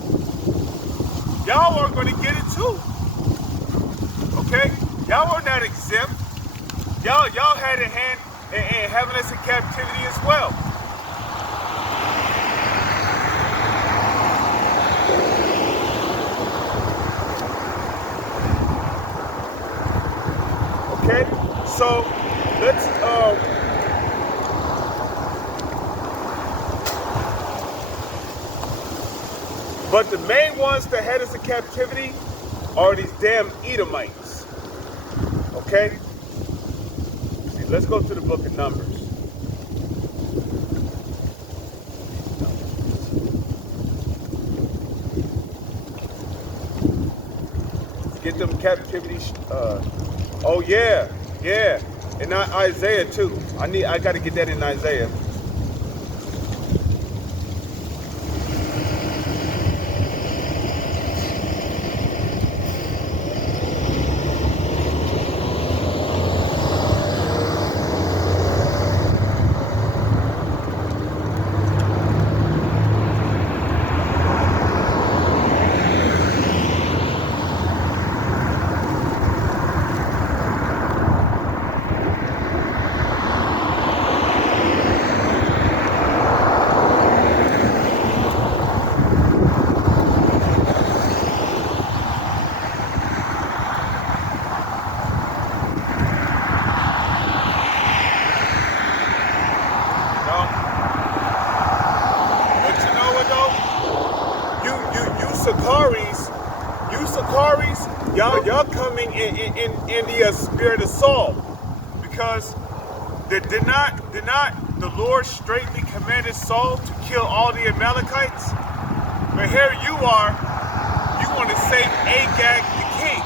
Y'all are going to get it too. Okay, y'all are not exempt. Y'all had a hand in having us in captivity as well. Okay, so let's but the main ones that had us in captivity are these damn Edomites. Okay? See, let's go to the book of Numbers. Let's get them captivity. Oh yeah, yeah. And Isaiah too. I gotta get that in Isaiah. coming in the spirit of Saul, because did not the Lord straightly commanded Saul to kill all the Amalekites? But here you are, you want to save Agag the king.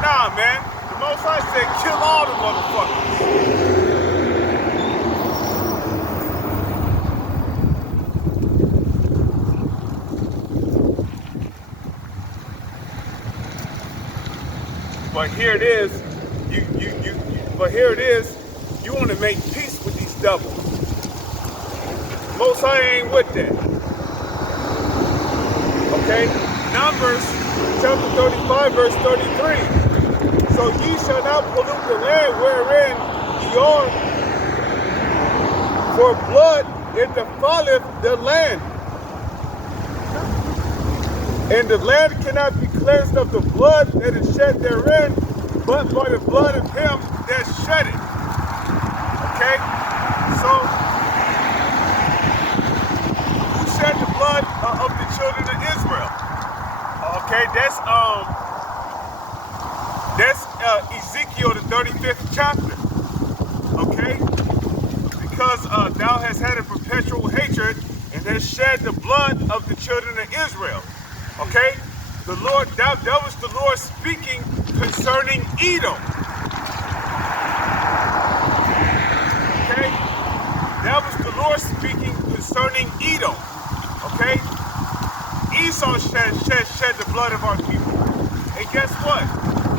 Nah, man, the Most High said kill all the motherfuckers. But here it is, you want to make peace with these devils. Most High ain't with that. Okay? Numbers chapter 35, verse 33. So ye shall not pollute the land wherein ye are, for blood it defileth the land. And the land cannot be cleansed of the blood that is shed therein, but by the blood of him that shed it. Okay? So, who shed the blood of the children of Israel? Okay, that's Ezekiel, the 35th chapter. Okay? Because thou hast had a perpetual hatred and hast shed the blood of the children of Israel. Okay? The Lord, that was the Lord speaking concerning Edom. Okay? That was the Lord speaking concerning Edom. Okay? Esau shed the blood of our people. And guess what?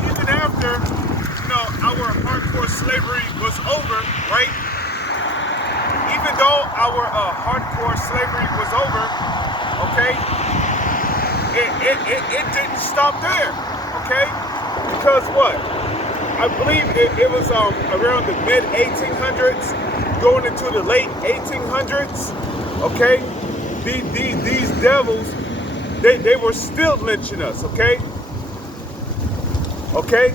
Even after, our hardcore slavery was over, right? Even though our hardcore slavery was over, okay? It didn't stop there, okay? Because what? I believe it was around the mid-1800s, going into the late 1800s, okay? These devils, they were still lynching us, okay? Okay?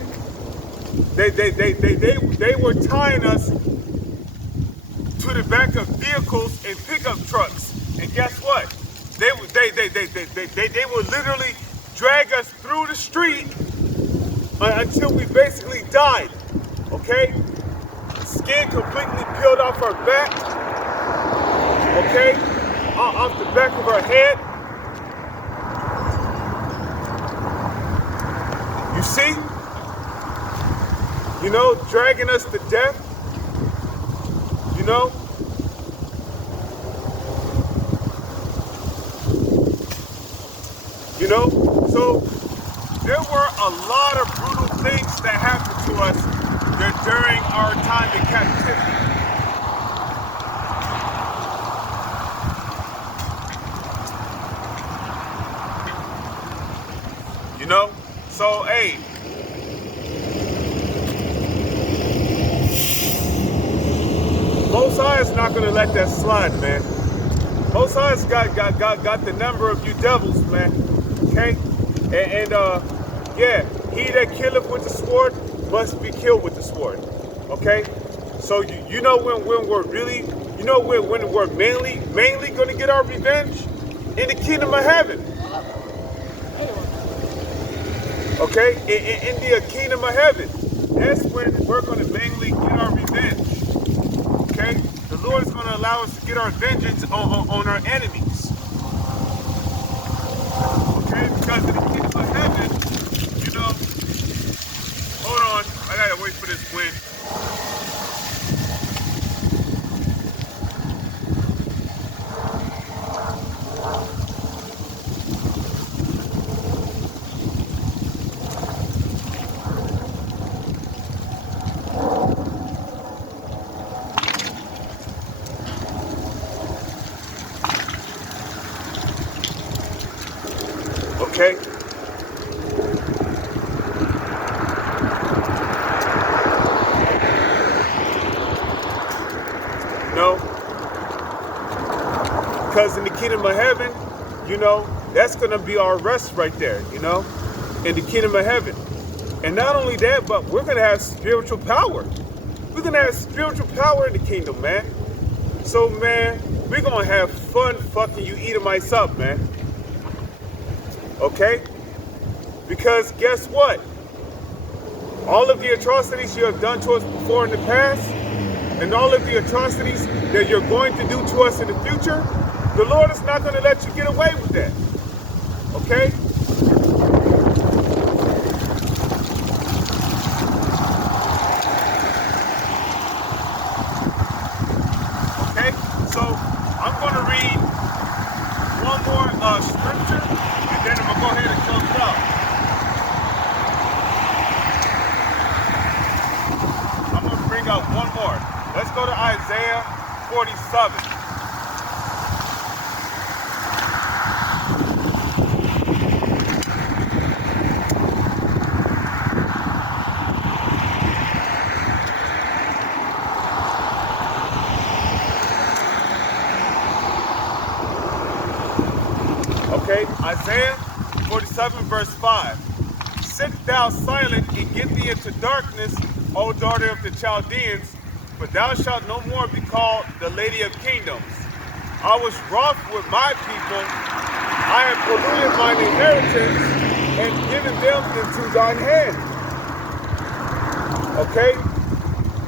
They were tying us to the back of vehicles and pickup trucks, and guess what? They would literally drag us through the street until we basically died. Okay? Skin completely peeled off our back. Okay? Off the back of our head. You see? Dragging us to death. So there were a lot of brutal things that happened to us during our time in captivity. So hey, Most High is not gonna let that slide, man. Most High's got the number of you devils, man. Okay? And yeah, he that killeth with the sword must be killed with the sword. Okay? So when we're really, when we're mainly gonna get our revenge? In the kingdom of heaven. Okay? In the kingdom of heaven. That's when we're gonna mainly get our revenge. Okay? The Lord is gonna allow us to get our vengeance on our enemies. Okay? Because in the kingdom of heaven, hold on, I gotta wait for this wind. Okay? Because in the kingdom of heaven, that's going to be our rest right there, in the kingdom of heaven. And not only that, but we're going to have spiritual power. We're going to have spiritual power in the kingdom, man. So, man, we're going to have fun fucking you Edomites up, man. Okay? Because guess what? all of the atrocities you have done to us before in the past, and all of the atrocities that you're going to do to us in the future, the Lord is not going to let you get away with that. Okay? Okay? So I'm going to read one more scripture, and then I'm going to go ahead and close it out. I'm going to bring out one more. Let's go to Isaiah 47. Okay, Isaiah 47 verse 5. Sit thou silent and get thee into darkness, O daughter of the Chaldeans, for thou shalt no more be called the Lady of Kingdoms. I was wroth with my people, I have polluted mine inheritance, and given them into thine hand. Okay?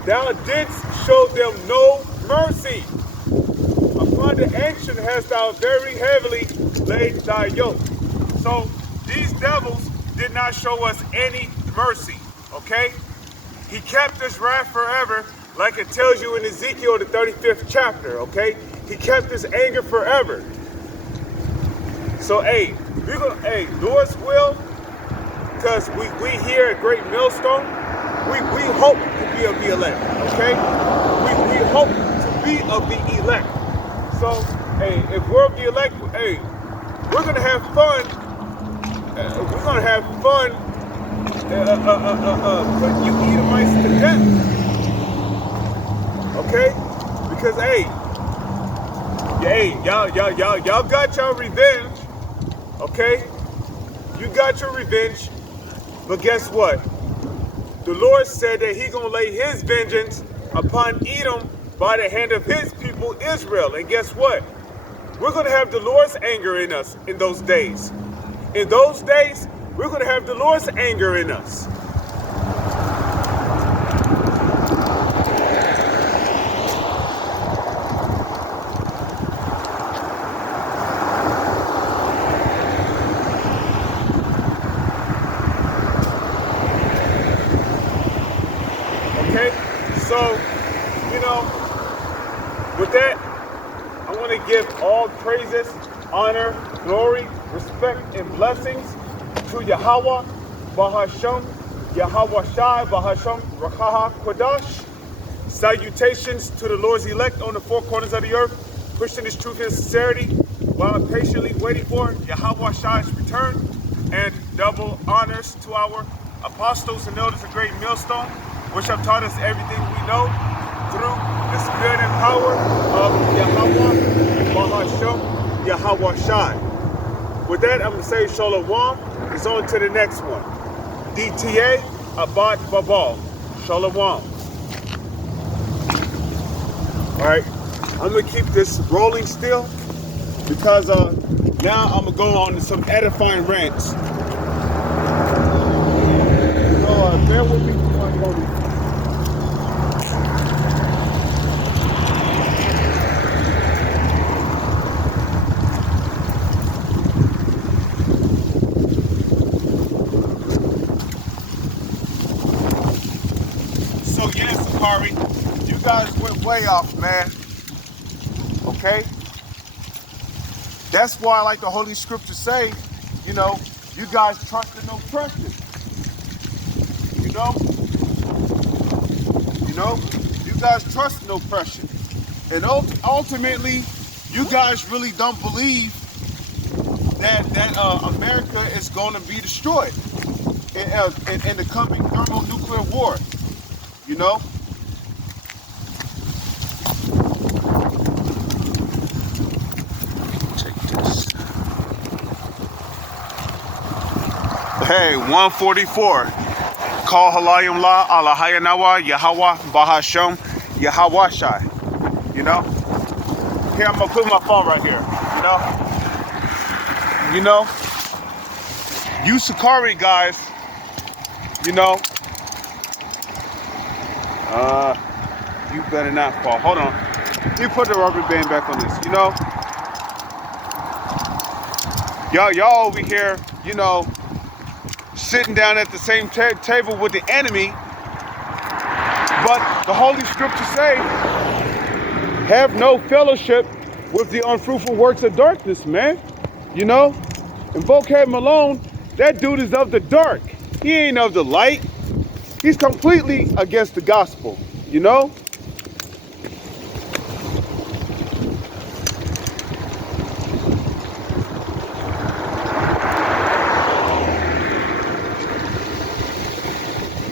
Thou didst show them no mercy. Upon the ancient hast thou very heavily laid thy yoke. So these devils did not show us any mercy, okay? He kept his wrath forever, like it tells you in Ezekiel, the 35th chapter, okay? He kept his anger forever. So, hey, Lord's will, because we here at Great Millstone, we hope to be of the elect, okay? We hope to be of the elect. So, hey, if we're of the elect, hey, we're gonna have fun. We're gonna have fun putting you Edomites to death. Okay? Because y'all got your revenge. Okay? You got your revenge. But guess what? The Lord said that He gonna lay His vengeance upon Edom by the hand of His people Israel. And guess what? We're going to have the Lord's anger in us in those days. In those days, we're going to have the Lord's anger in us. Okay? So, with that, I want to give all praises, honor, glory, respect, and blessings to Yahweh, Bahasham, Yahweh Shai, Bahasham, Rakaha, Kodash. Salutations to the Lord's elect on the four corners of the earth, pushing His truth and sincerity while patiently waiting for Yahweh Shai's return. And double honors to our apostles and elders of Great Millstone, which have taught us everything we know through the spirit and power of Yahweh, Bahasham, Yahweh Shai. With that, I'm going to say Shalom. It's on to the next one. DTA, Abad Babal. Shalom. Alright, I'm going to keep this rolling still because now I'm going to go on to some edifying rants. So bear with me before I go. You guys went way off, man. Okay? That's why, like the Holy Scriptures say, you guys trust in no pressure. You guys trust no pressure. And ultimately, you guys really don't believe that America is going to be destroyed in the coming thermonuclear war. Hey, 144. Call Halayim La, Alahayanawa, Yahweh, Bahasham, Yahweh Shai. Here, I'm going to put my phone right here. You Sakari guys, You better not fall. Hold on. Let me put the rubber band back on this. You know, y'all over here, you know, sitting down at the same table with the enemy. But the Holy Scriptures say, have no fellowship with the unfruitful works of darkness, man. You know? And Vocab Malone, that dude is of the dark. He ain't of the light. He's completely against the gospel, you know?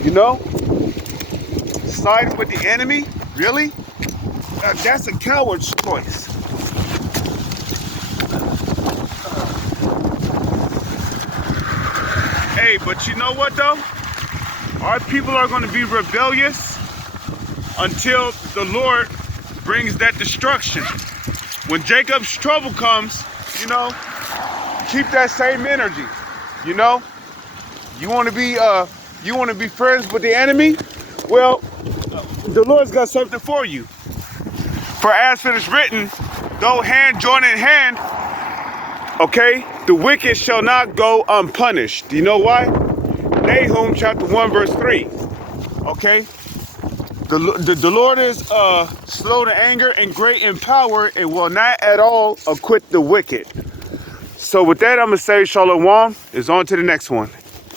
You know? Siding with the enemy? Really? That's a coward's choice. Hey, but you know what though? Our people are going to be rebellious until the Lord brings that destruction. When Jacob's trouble comes, you know, keep that same energy. You know, you want to be friends with the enemy? Well, the Lord's got something for you. For as it is written, though hand join in hand, okay, the wicked shall not go unpunished. Do you know why? Nahum chapter 1 verse 3. Okay, the Lord is slow to anger and great in power, and will not at all acquit the wicked. So with that, I'm gonna say shalom. Is on to the next one.